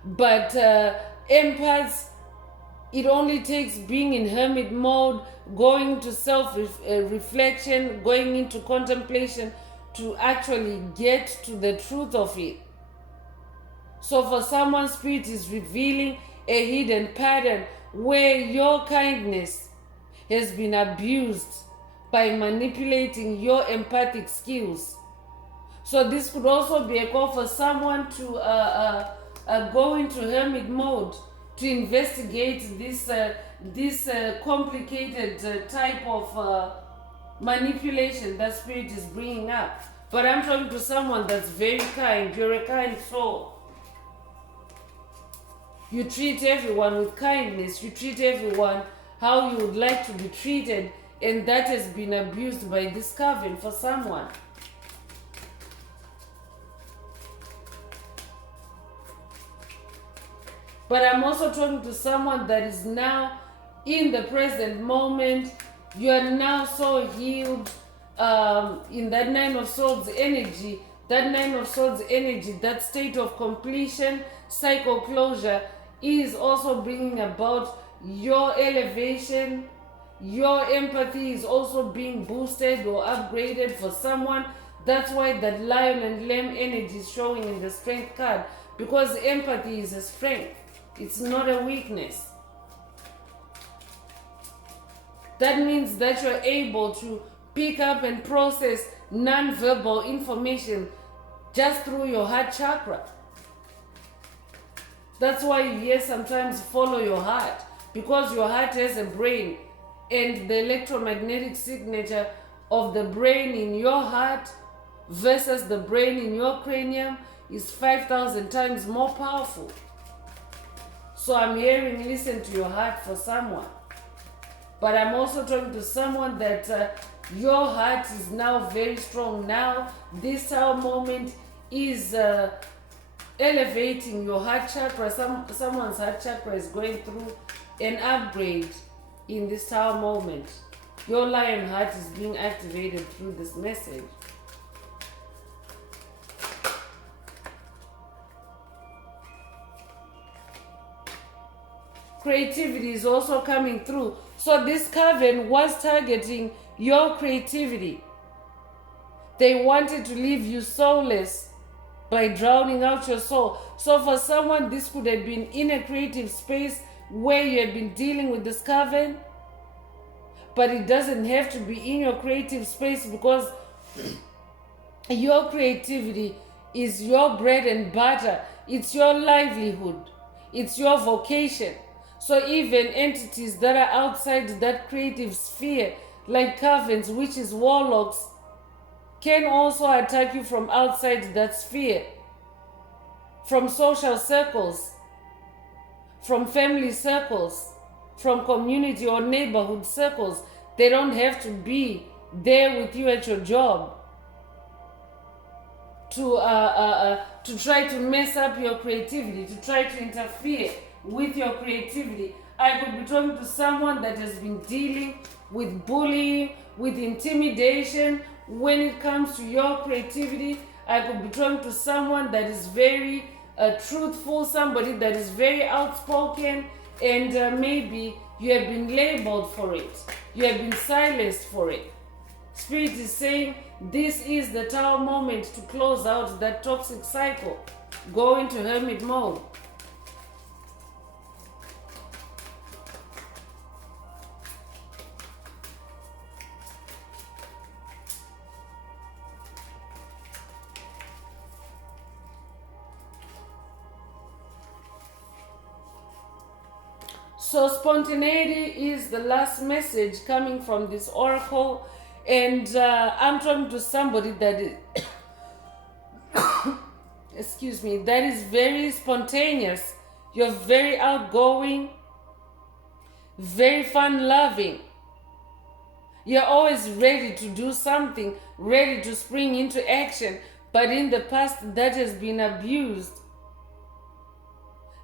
But empaths, it only takes being in hermit mode, going into self-reflection, going into contemplation to actually get to the truth of it. So for someone, spirit is revealing a hidden pattern where your kindness has been abused by manipulating your empathic skills. So this could also be a call for someone to go into hermit mode to investigate this complicated type of manipulation that spirit is bringing up. But I'm talking to someone that's very kind. You're a kind soul. You treat everyone with kindness. You treat everyone how you would like to be treated, and that has been abused by this coven for someone. But I'm also talking to someone that is now in the present moment. You are now so healed in that Nine of Swords energy. That Nine of Swords energy, that state of completion, cycle closure, is also bringing about your elevation. Your empathy is also being boosted or upgraded for someone. That's why that lion and lamb energy is showing in the strength card, because empathy is a strength. It's not a weakness. That means that you're able to pick up and process non-verbal information just through your heart chakra. That's why you hear sometimes follow your heart, because your heart has a brain, and the electromagnetic signature of the brain in your heart versus the brain in your cranium is 5,000 times more powerful. So I'm hearing listen to your heart for someone. But I'm also talking to someone that your heart is now very strong. Now this Tower moment is elevating your heart chakra. Someone's heart chakra is going through an upgrade in this Tower moment. Your lion heart is being activated through this message. Creativity is also coming through. So this coven was targeting your creativity. They wanted to leave you soulless by drowning out your soul. So for someone, this could have been in a creative space where you have been dealing with this coven, but it doesn't have to be in your creative space, because your creativity is your bread and butter. It's your livelihood. It's your vocation. So even entities that are outside that creative sphere, like covens, witches, warlocks, can also attack you from outside that sphere, from social circles, from family circles, from community or neighborhood circles. They don't have to be there with you at your job to try to mess up your creativity, to try to interfere with your creativity. I could be talking to someone that has been dealing with bullying, with intimidation when it comes to your creativity. I could be talking to someone that is very truthful, somebody that is very outspoken, and maybe you have been labeled for it. You have been silenced for it. Spirit is saying this is the Tower moment to close out that toxic cycle. Go into hermit mode. So spontaneity is the last message coming from this oracle, and I'm talking to somebody that is, excuse me, that is very spontaneous. You're very outgoing, very fun-loving. You're always ready to do something, ready to spring into action, but in the past that has been abused.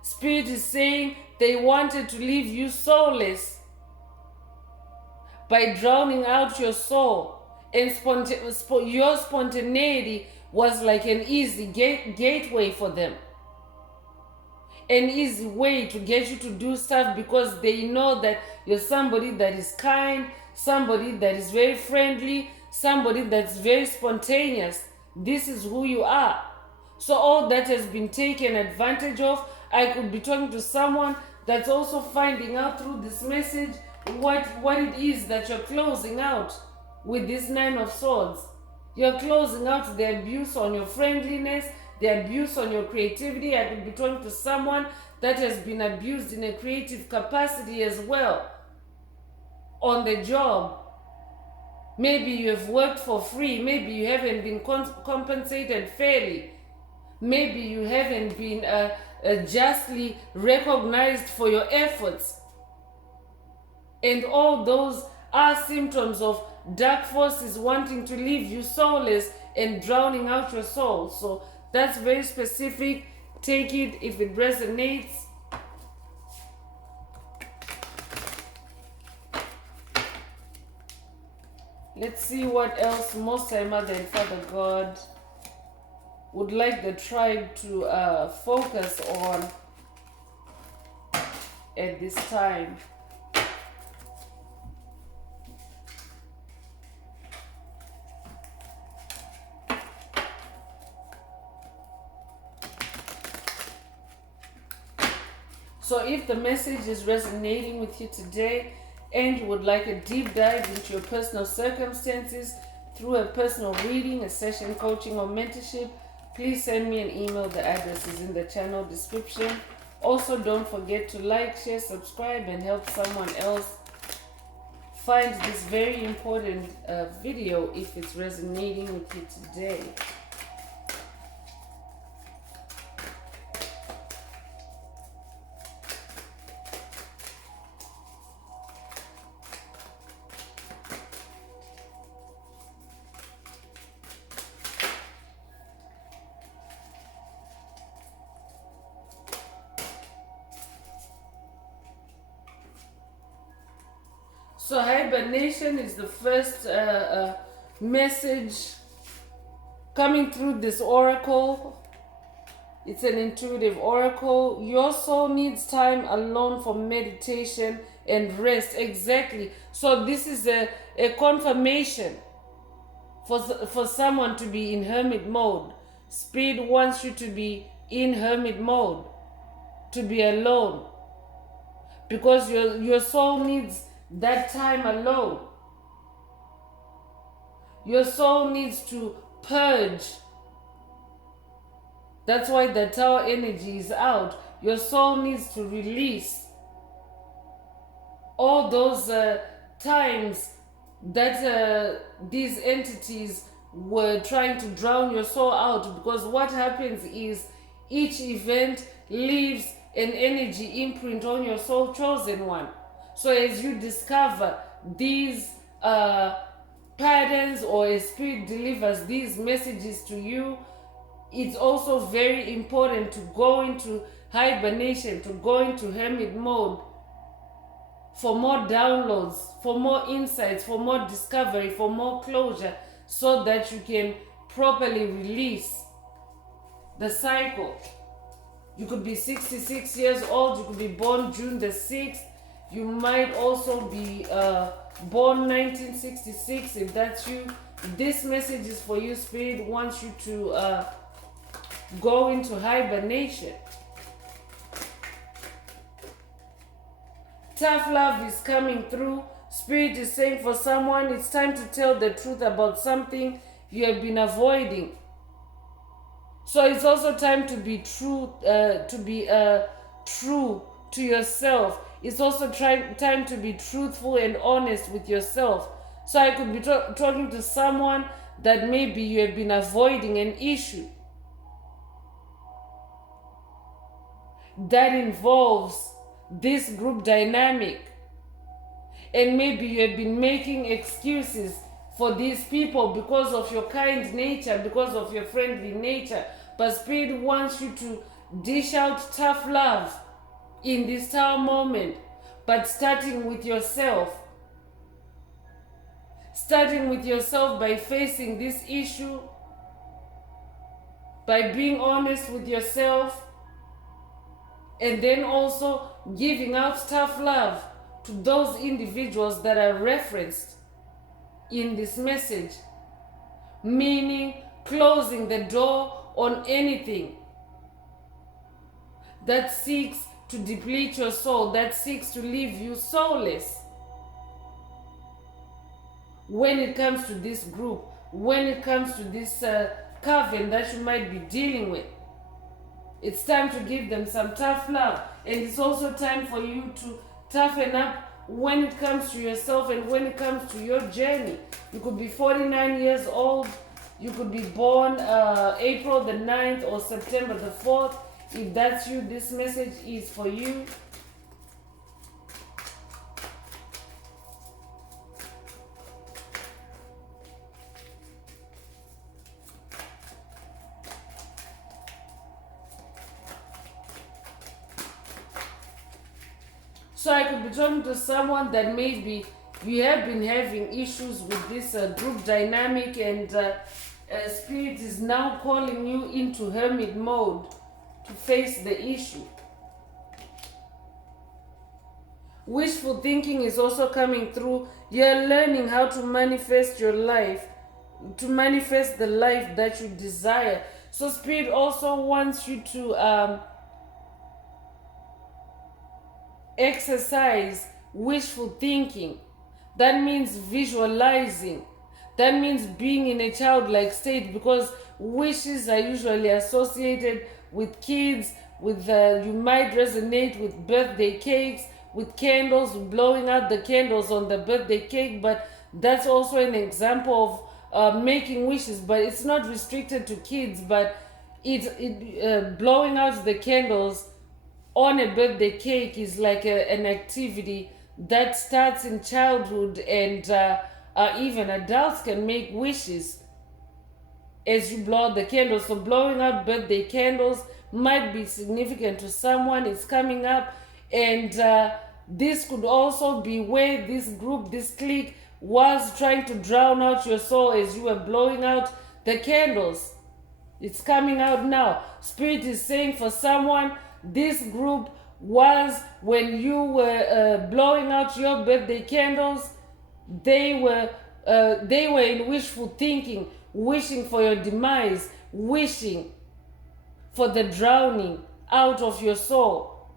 Spirit is saying they wanted to leave you soulless by drowning out your soul. And your spontaneity was like an easy gateway for them. An easy way to get you to do stuff, because they know that you're somebody that is kind, somebody that is very friendly, somebody that's very spontaneous. This is who you are. So all that has been taken advantage of. I could be talking to someone that's also finding out through this message what it is that you're closing out with this Nine of Swords. You're closing out the abuse on your friendliness, the abuse on your creativity. I could be talking to someone that has been abused in a creative capacity as well on the job. Maybe you have worked for free. Maybe you haven't been compensated fairly. Maybe you haven't been justly recognized for your efforts. And all those are symptoms of dark forces wanting to leave you soulless and drowning out your soul. So that's very specific. Take it if it resonates. Let's see what else Most High Mother and Father God would like the tribe to focus on at this time. So if the message is resonating with you today and you would like a deep dive into your personal circumstances through a personal reading, a session coaching or mentorship, please send me an email. The address is in the channel description. Also, don't forget to like, share, subscribe, and help someone else find this very important video if it's resonating with you today. So hibernation is the first message coming through this oracle. It's an intuitive oracle. Your soul needs time alone for meditation and rest. Exactly. So this is a confirmation for someone to be in hermit mode. Spirit wants you to be in hermit mode, to be alone, because your soul needs that time alone. Your soul needs to purge. That's why the Tower energy is out. Your soul needs to release all those times that these entities were trying to drown your soul out. Because what happens is each event leaves an energy imprint on your soul chosen one. So as you discover these patterns, or a spirit delivers these messages to you, it's also very important to go into hibernation, to go into hermit mode for more downloads, for more insights, for more discovery, for more closure, so that you can properly release the cycle. You could be 66 years old, you could be born June the 6th, you might also be born 1966 if that's you. This message is for you. Spirit wants you to go into hibernation. Tough love is coming through. Spirit is saying for someone, it's time to tell the truth about something you have been avoiding. So it's also time to be true, true to yourself. it's also time to be truthful and honest with yourself. So I could be talking to someone that maybe you have been avoiding an issue that involves this group dynamic, and maybe you have been making excuses for these people because of your kind nature, because of your friendly nature. But Spirit wants you to dish out tough love in this tower moment, but starting with yourself. Starting with yourself by facing this issue, by being honest with yourself, and then also giving out tough love to those individuals that are referenced in this message, meaning closing the door on anything that seeks to deplete your soul, that seeks to leave you soulless. When it comes to this group, when it comes to this coven that you might be dealing with, it's time to give them some tough love. And it's also time for you to toughen up when it comes to yourself and when it comes to your journey. You could be 49 years old. You could be born April the 9th or September the 4th. If that's you, this message is for you. So I could be talking to someone that maybe you have been having issues with this group dynamic, and Spirit is now calling you into hermit mode to face the issue. Wishful thinking is also coming through. You're learning how to manifest your life, to manifest the life that you desire. So Spirit also wants you to exercise wishful thinking. That means visualizing. That means being in a childlike state, because wishes are usually associated with kids, with you might resonate with birthday cakes, with candles, blowing out the candles on the birthday cake. But that's also an example of making wishes, but it's not restricted to kids, but blowing out the candles on a birthday cake is like an activity that starts in childhood, and even adults can make wishes as you blow out the candles. So blowing out birthday candles might be significant to someone. It's coming up, and this could also be where this group, this clique, was trying to drown out your soul as you were blowing out the candles. It's coming out now. Spirit is saying for someone, this group was, when you were blowing out your birthday candles, they were in wishful thinking, wishing for your demise, wishing for the drowning out of your soul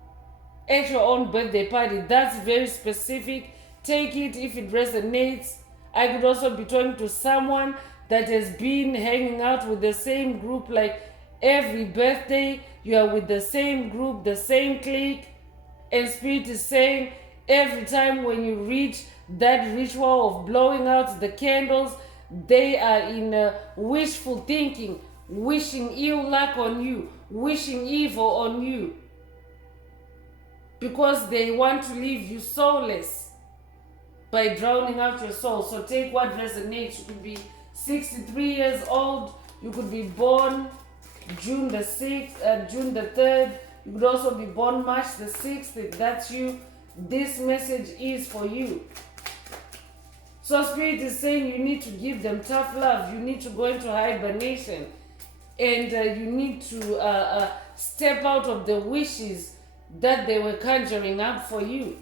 at your own birthday party. That's very specific. Take it if it resonates. I could also be talking to someone that has been hanging out with the same group, like every birthday you are with the same group, the same clique, and Spirit is saying every time when you reach that ritual of blowing out the candles, they are in wishful thinking, wishing ill luck on you, wishing evil on you, because they want to leave you soulless by drowning out your soul. So take what resonates. You could be 63 years old. You could be born June the 6th, June the 3rd. You could also be born March the 6th. If that's you, this message is for you. So Spirit is saying you need to give them tough love. You need to go into hibernation. And you need to step out of the wishes that they were conjuring up for you.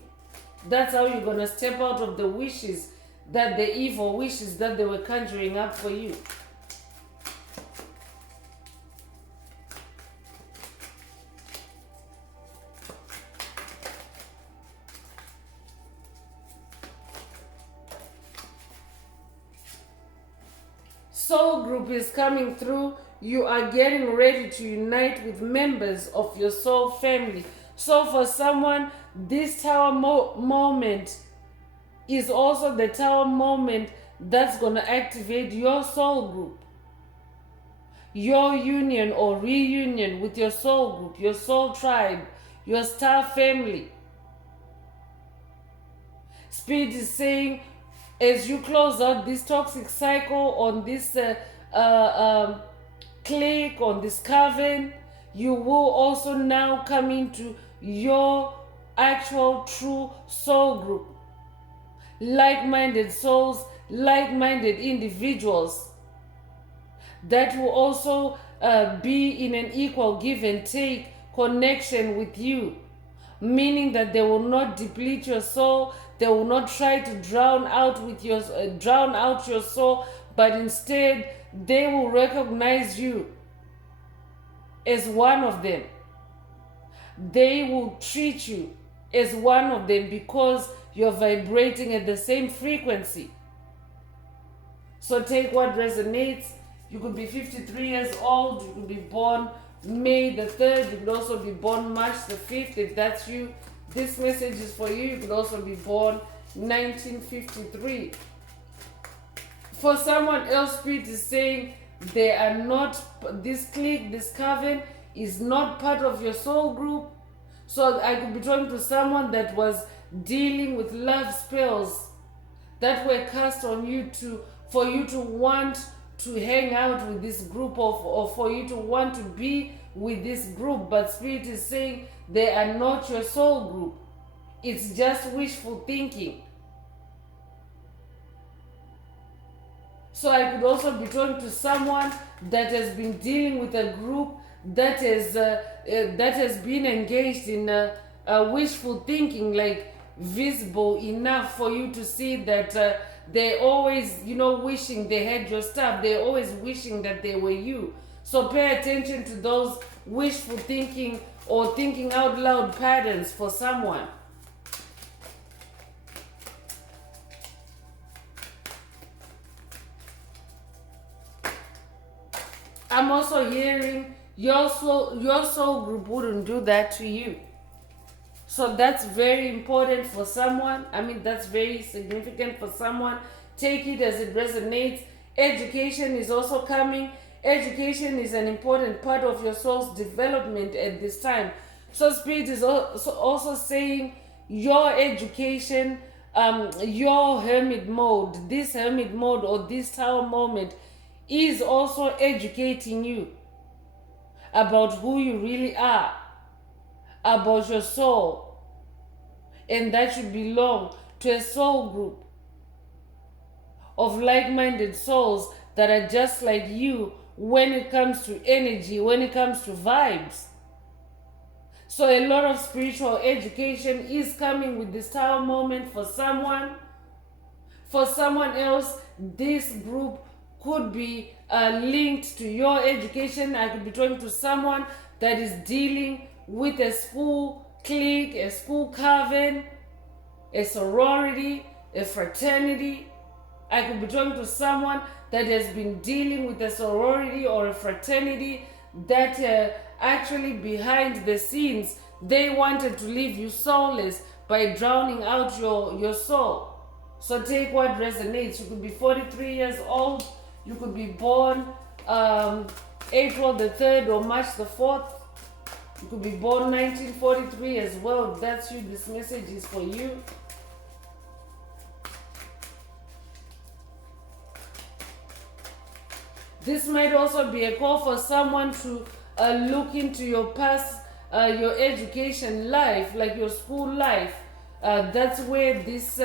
That's how you're going to step out of the wishes, that the evil wishes that they were conjuring up for you. Soul group is coming through. You are getting ready to unite with members of your soul family. So for someone, this tower moment is also the tower moment that's going to activate your soul group, your union or reunion with your soul group, your soul tribe, your star family. Spirit is saying, as you close out this toxic cycle on this clique, on this coven, you will also now come into your actual true soul group. Like-minded souls, like-minded individuals that will also be in an equal give and take connection with you, meaning that they will not deplete your soul, they will not try to drown out your soul, but instead they will recognize you as one of them. They will treat you as one of them because you're vibrating at the same frequency. So take what resonates. You could be 53 years old, you could be born May the 3rd, you could also be born March the 5th. If that's you, this message is for you. You could also be born 1953. For someone else, Spirit is saying they are not, this clique, this coven is not part of your soul group. So I could be talking to someone that was dealing with love spells that were cast on you for you to want to hang out with this group or for you to want to be with this group. But Spirit is saying they are not your soul group. It's just wishful thinking. So I could also be talking to someone that has been dealing with a group that has been engaged in wishful thinking, like visible enough for you to see that they're always, wishing they had your stuff. They're always wishing that they were you. So pay attention to those wishful thinking or thinking out loud patterns for someone. I'm also hearing your soul group wouldn't do that to you. So that's very important for someone. That's very significant for someone. Take it as it resonates. Education is also coming. Education is an important part of your soul's development at this time. So Spirit is also saying your education, your hermit mode, this hermit mode or this tower moment is also educating you about who you really are, about your soul, and that you belong to a soul group of like-minded souls that are just like you when it comes to energy, when it comes to vibes. So a lot of spiritual education is coming with this tower moment for someone. For someone else, this group could be linked to your education. I could be talking to someone that is dealing with a school clique, a school coven, a sorority, a fraternity. I could be talking to someone that has been dealing with a sorority or a fraternity that actually behind the scenes, they wanted to leave you soulless by drowning out your soul. So take what resonates. You could be 43 years old. You could be born April the 3rd or March the 4th. You could be born 1943 as well. If that's you, this message is for you. This might also be a call for someone to look into your past, your education life, like your school life. That's where this.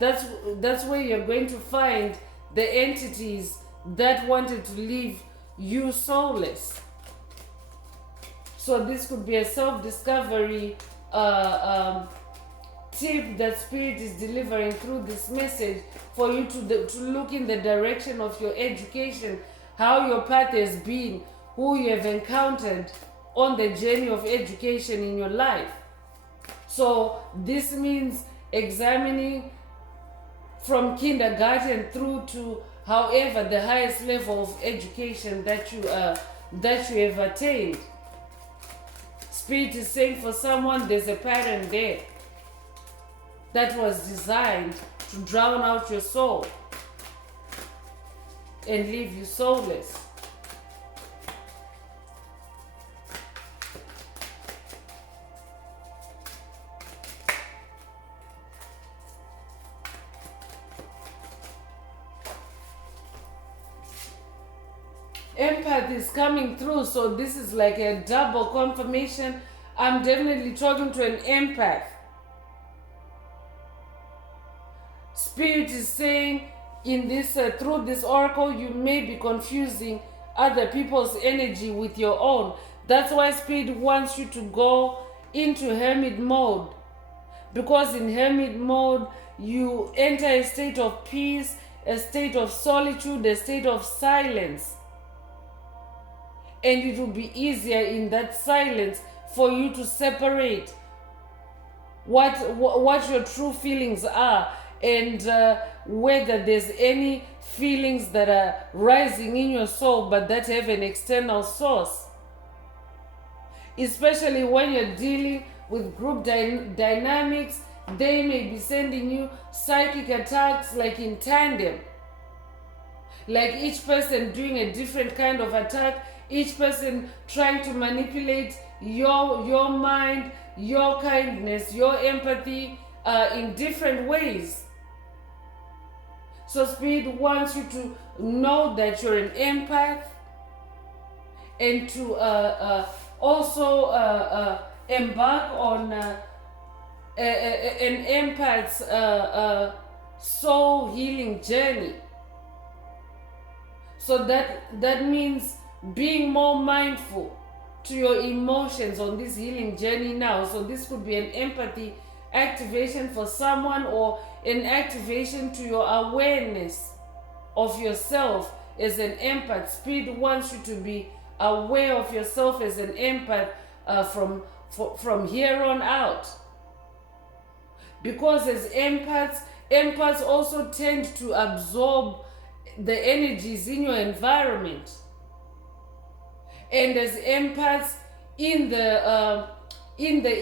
That's where you're going to find the entities that wanted to leave you soulless. So this could be a self-discovery tip that Spirit is delivering through this message for you to look in the direction of your education, how your path has been, who you have encountered on the journey of education in your life. So this means examining from kindergarten through to however the highest level of education that you have attained. Spirit is saying for someone, there's a pattern there that was designed to drown out your soul and leave you soulless. Empath is coming through, so this is like a double confirmation. I'm definitely talking to an empath. Spirit is saying in this through this oracle, you may be confusing other people's energy with your own. That's why Spirit wants you to go into hermit mode, because in hermit mode you enter a state of peace, a state of solitude, a state of silence. And it will be easier in that silence for you to separate what your true feelings are, and whether there's any feelings that are rising in your soul but that have an external source. Especially when you're dealing with group dynamics, they may be sending you psychic attacks like in tandem. Like each person doing a different kind of attack, each person trying to manipulate your mind, your kindness, your empathy in different ways. So Spirit wants you to know that you're an empath, and to also embark on an empath's soul healing journey. So that means being more mindful to your emotions on this healing journey now. So this could be an empathy activation for someone, or an activation to your awareness of yourself as an empath. Spirit wants you to be aware of yourself as an empath from here on out. Because as empaths also tend to absorb the energies in your environment. And as empaths, in the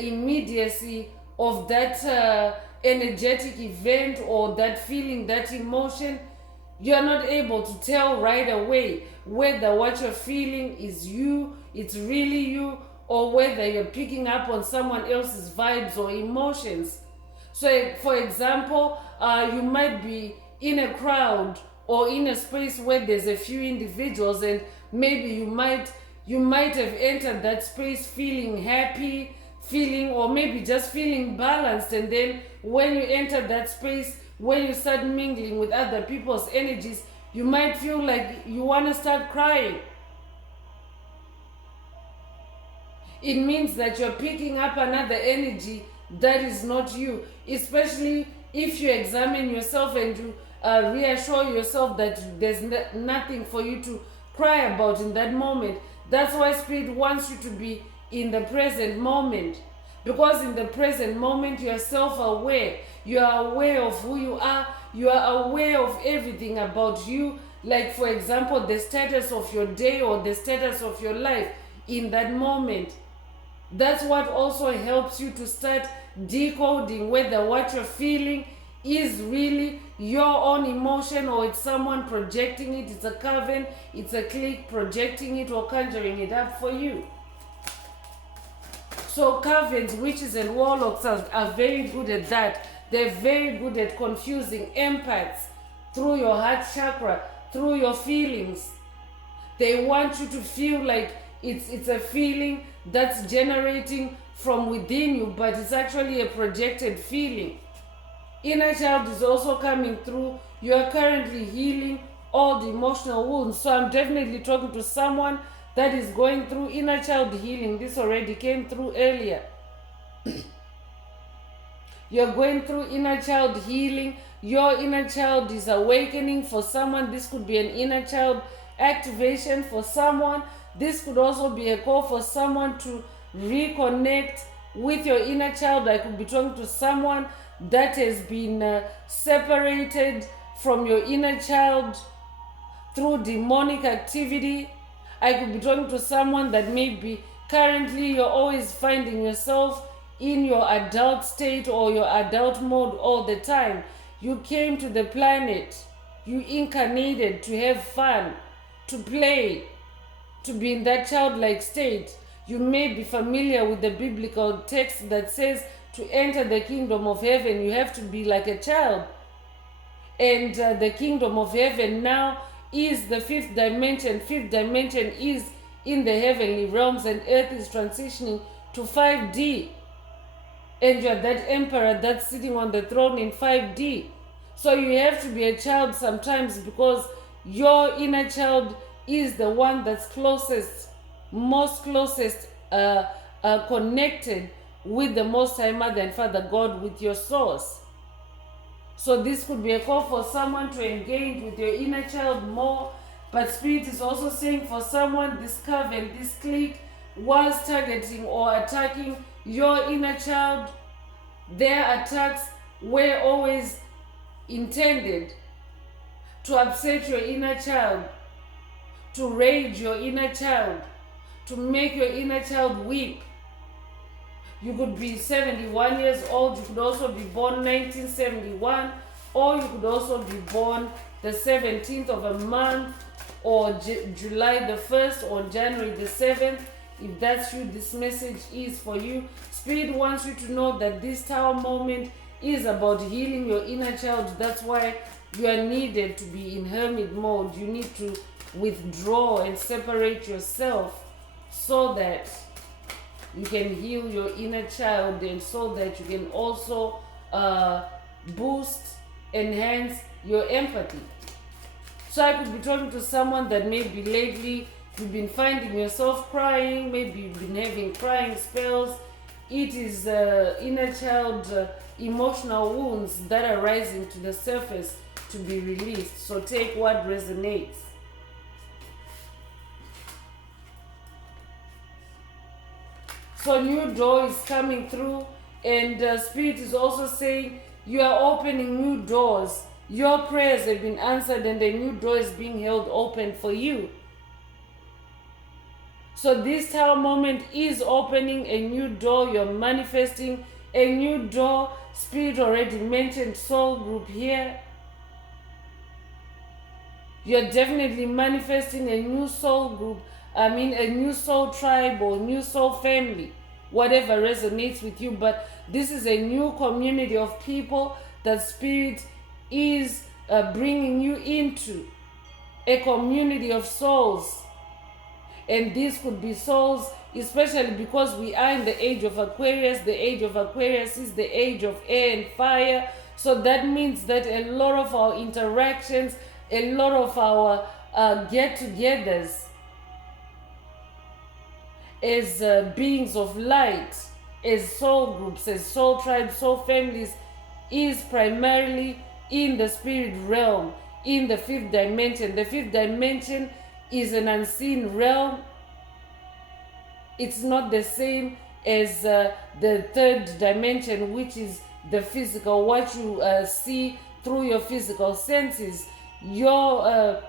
immediacy of that energetic event or that feeling, that emotion, you're not able to tell right away whether what you're feeling is you, it's really you, or whether you're picking up on someone else's vibes or emotions. So, for example, you might be in a crowd or in a space where there's a few individuals, and maybe you might have entered that space feeling happy, or maybe just feeling balanced, and then when you enter that space, when you start mingling with other people's energies, you might feel like you want to start crying. It means that you're picking up another energy that is not you, especially if you examine yourself and you reassure yourself that there's nothing for you to cry about in that moment. That's why Spirit wants you to be in the present moment, because in the present moment you are self-aware. You are aware of who you are. You are aware of everything about you, like for example the status of your day or the status of your life in that moment. That's what also helps you to start decoding whether what you're feeling is really your own emotion, or it's someone projecting it, it's a coven, it's a clique projecting it or conjuring it up for you. So covens, witches and warlocks are very good at that. They're very good at confusing empaths through your heart chakra, through your feelings. They want you to feel like it's a feeling that's generating from within you, but it's actually a projected feeling. Inner child is also coming through. You are currently healing all the emotional wounds. So I'm definitely talking to someone that is going through inner child healing. This already came through earlier. You're going through inner child healing. Your inner child is awakening for someone. This could be an inner child activation for someone. This could also be a call for someone to reconnect with your inner child. I could be talking to someone that has been separated from your inner child through demonic activity. I could be talking to someone that may be Currently, you're always finding yourself in your adult state or your adult mode all the time. You came to the planet, you incarnated to have fun, to play, to be in that childlike state. You may be familiar with the biblical text that says to enter the kingdom of heaven, you have to be like a child. And the kingdom of heaven now is the fifth dimension. Fifth dimension is in the heavenly realms, and earth is transitioning to 5D. And you're that emperor that's sitting on the throne in 5D. So you have to be a child sometimes, because your inner child is the one that's closest, most closest connected with the Most High Mother and Father God, with your source. So this could be a call for someone to engage with your inner child more. But Spirit is also saying for someone, this coven, this clique was targeting or attacking your inner child. Their attacks were always intended to upset your inner child, to rage your inner child, to make your inner child weep. You could be 71 years old, you could also be born 1971, or you could also be born the 17th of a month, or July the 1st, or January the 7th. If that's you, this message is for you. Spirit wants you to know that this Tower moment is about healing your inner child. That's why you are needed to be in hermit mode. You need to withdraw and separate yourself so that you can heal your inner child, and so that you can also boost, enhance your empathy. So I could be talking to someone that maybe lately you've been finding yourself crying, maybe you've been having crying spells. It is inner child emotional wounds that are rising to the surface to be released. So take what resonates. So new door is coming through, and Spirit is also saying you are opening new doors. Your prayers have been answered, and a new door is being held open for you. So this Tower moment is opening a new door. You're manifesting a new door. Spirit already mentioned soul group here. You're definitely manifesting a new soul group. A new soul tribe or new soul family, whatever resonates with you. But this is a new community of people that Spirit is bringing you into, a community of souls. And these could be souls, especially because we are in the age of Aquarius. The age of Aquarius is the age of air and fire. So that means that a lot of our interactions, a lot of our get-togethers as beings of light, as soul groups, as soul tribes, soul families, is primarily in the spirit realm, in the fifth dimension. The fifth dimension is an unseen realm. It's not the same as the third dimension, which is the physical, what you see through your physical senses. Your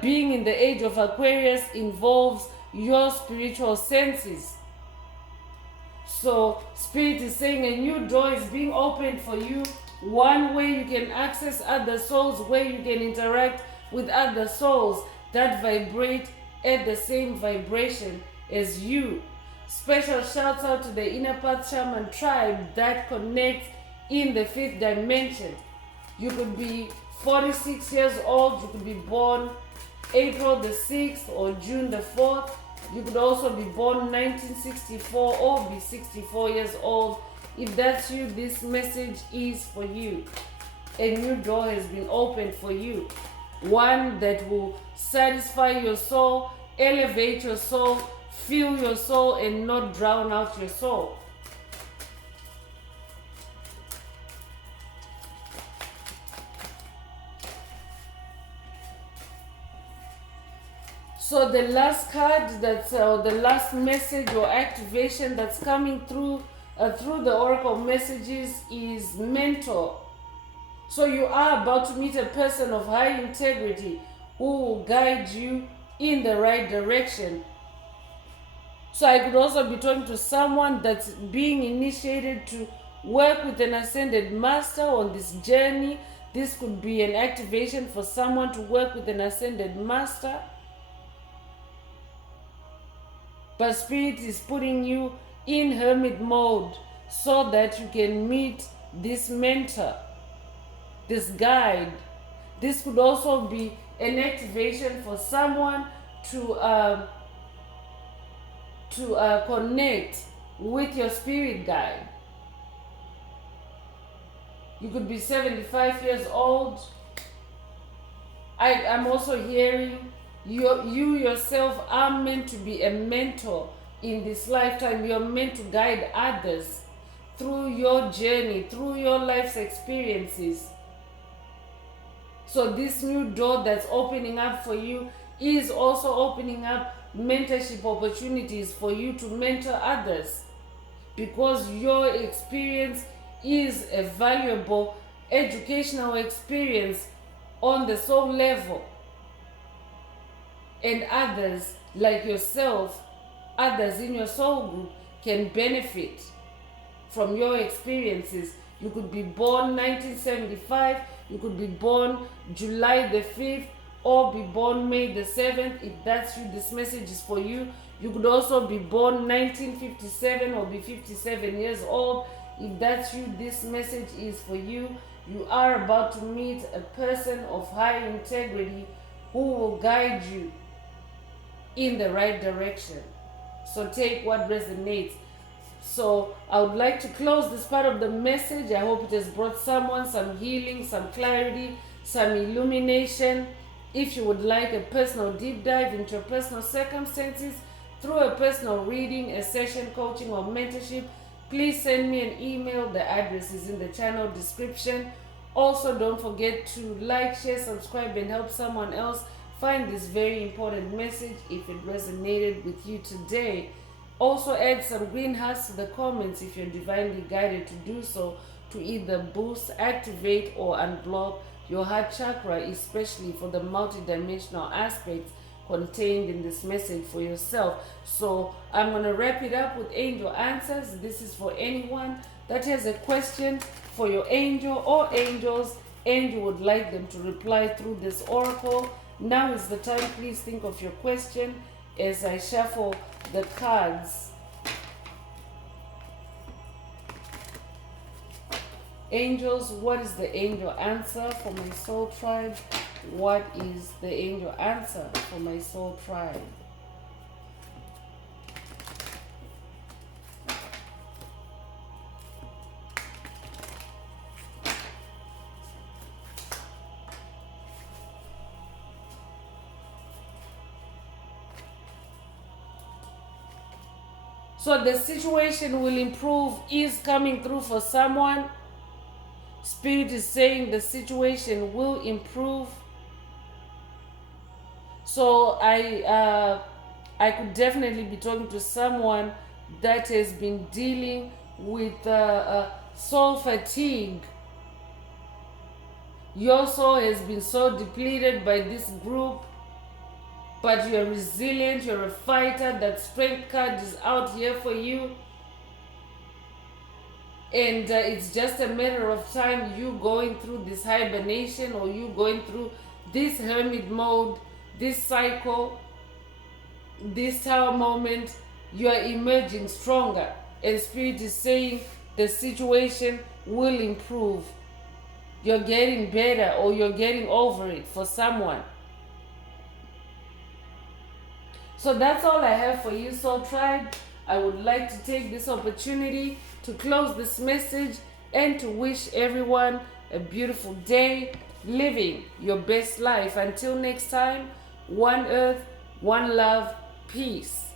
being in the age of Aquarius involves your spiritual senses. So Spirit is saying a new door is being opened for you. One way you can access other souls, where you can interact with other souls that vibrate at the same vibration as you. Special shouts out to the Inner Path Shaman tribe that connects in the fifth dimension. You could be 46 years old, you could be born April the 6th or June the 4th. You could also be born 1964 or be 64 years old. If that's you, this message is for you. A new door has been opened for you. One that will satisfy your soul, elevate your soul, fill your soul, and not drown out your soul. So the last card, that's the last message or activation that's coming through the oracle messages is mentor. So you are about to meet a person of high integrity who will guide you in the right direction. So I could also be talking to someone that's being initiated to work with an ascended master on this journey. This could be an activation for someone to work with an ascended master. But Spirit is putting you in hermit mode so that you can meet this mentor, this guide. This could also be an activation for someone to connect with your spirit guide. You could be 75 years old. I'm also hearing you yourself are meant to be a mentor in this lifetime. You're meant to guide others through your journey, through your life's experiences. So this new door that's opening up for you is also opening up mentorship opportunities for you to mentor others, because your experience is a valuable educational experience on the soul level, and others like yourself, others in your soul group can benefit from your experiences. You could be born 1975, you could be born July the 5th, or be born May the 7th. If that's you, this message is for you. You could also be born 1957 or be 57 years old. If that's you, this message is for you. You are about to meet a person of high integrity who will guide you in the right direction. So take what resonates. So I would like to close this part of the message. I hope it has brought someone some healing, some clarity, some illumination. If you would like a personal deep dive into your personal circumstances through a personal reading, a session, coaching, or mentorship, please send me an email. The address is in the channel description. Also, don't forget to like, share, subscribe, and help someone else find this very important message if it resonated with you today. Also, add some green hearts to the comments if you're divinely guided to do so, to either boost, activate, or unblock your heart chakra, especially for the multidimensional aspects contained in this message for yourself. So I'm going to wrap it up with angel answers. This is for anyone that has a question for your angel or angels, and you would like them to reply through this oracle. Now is the time. Please think of your question as I shuffle the cards. Angels, what is the angel answer for my soul tribe? What is the angel answer for my soul tribe? So the situation will improve is coming through for someone. Spirit is saying the situation will improve. So I could definitely be talking to someone that has been dealing with soul fatigue. Your soul has been so depleted by this group, but you're resilient, you're a fighter. That strength card is out here for you. And it's just a matter of time, you going through this hibernation or you going through this hermit mode, this cycle, this tower moment. You are emerging stronger. And Spirit is saying the situation will improve. You're getting better, or you're getting over it for someone. So that's all I have for you, Soul Tribe. I would like to take this opportunity to close this message and to wish everyone a beautiful day, living your best life. Until next time, one earth, one love, peace.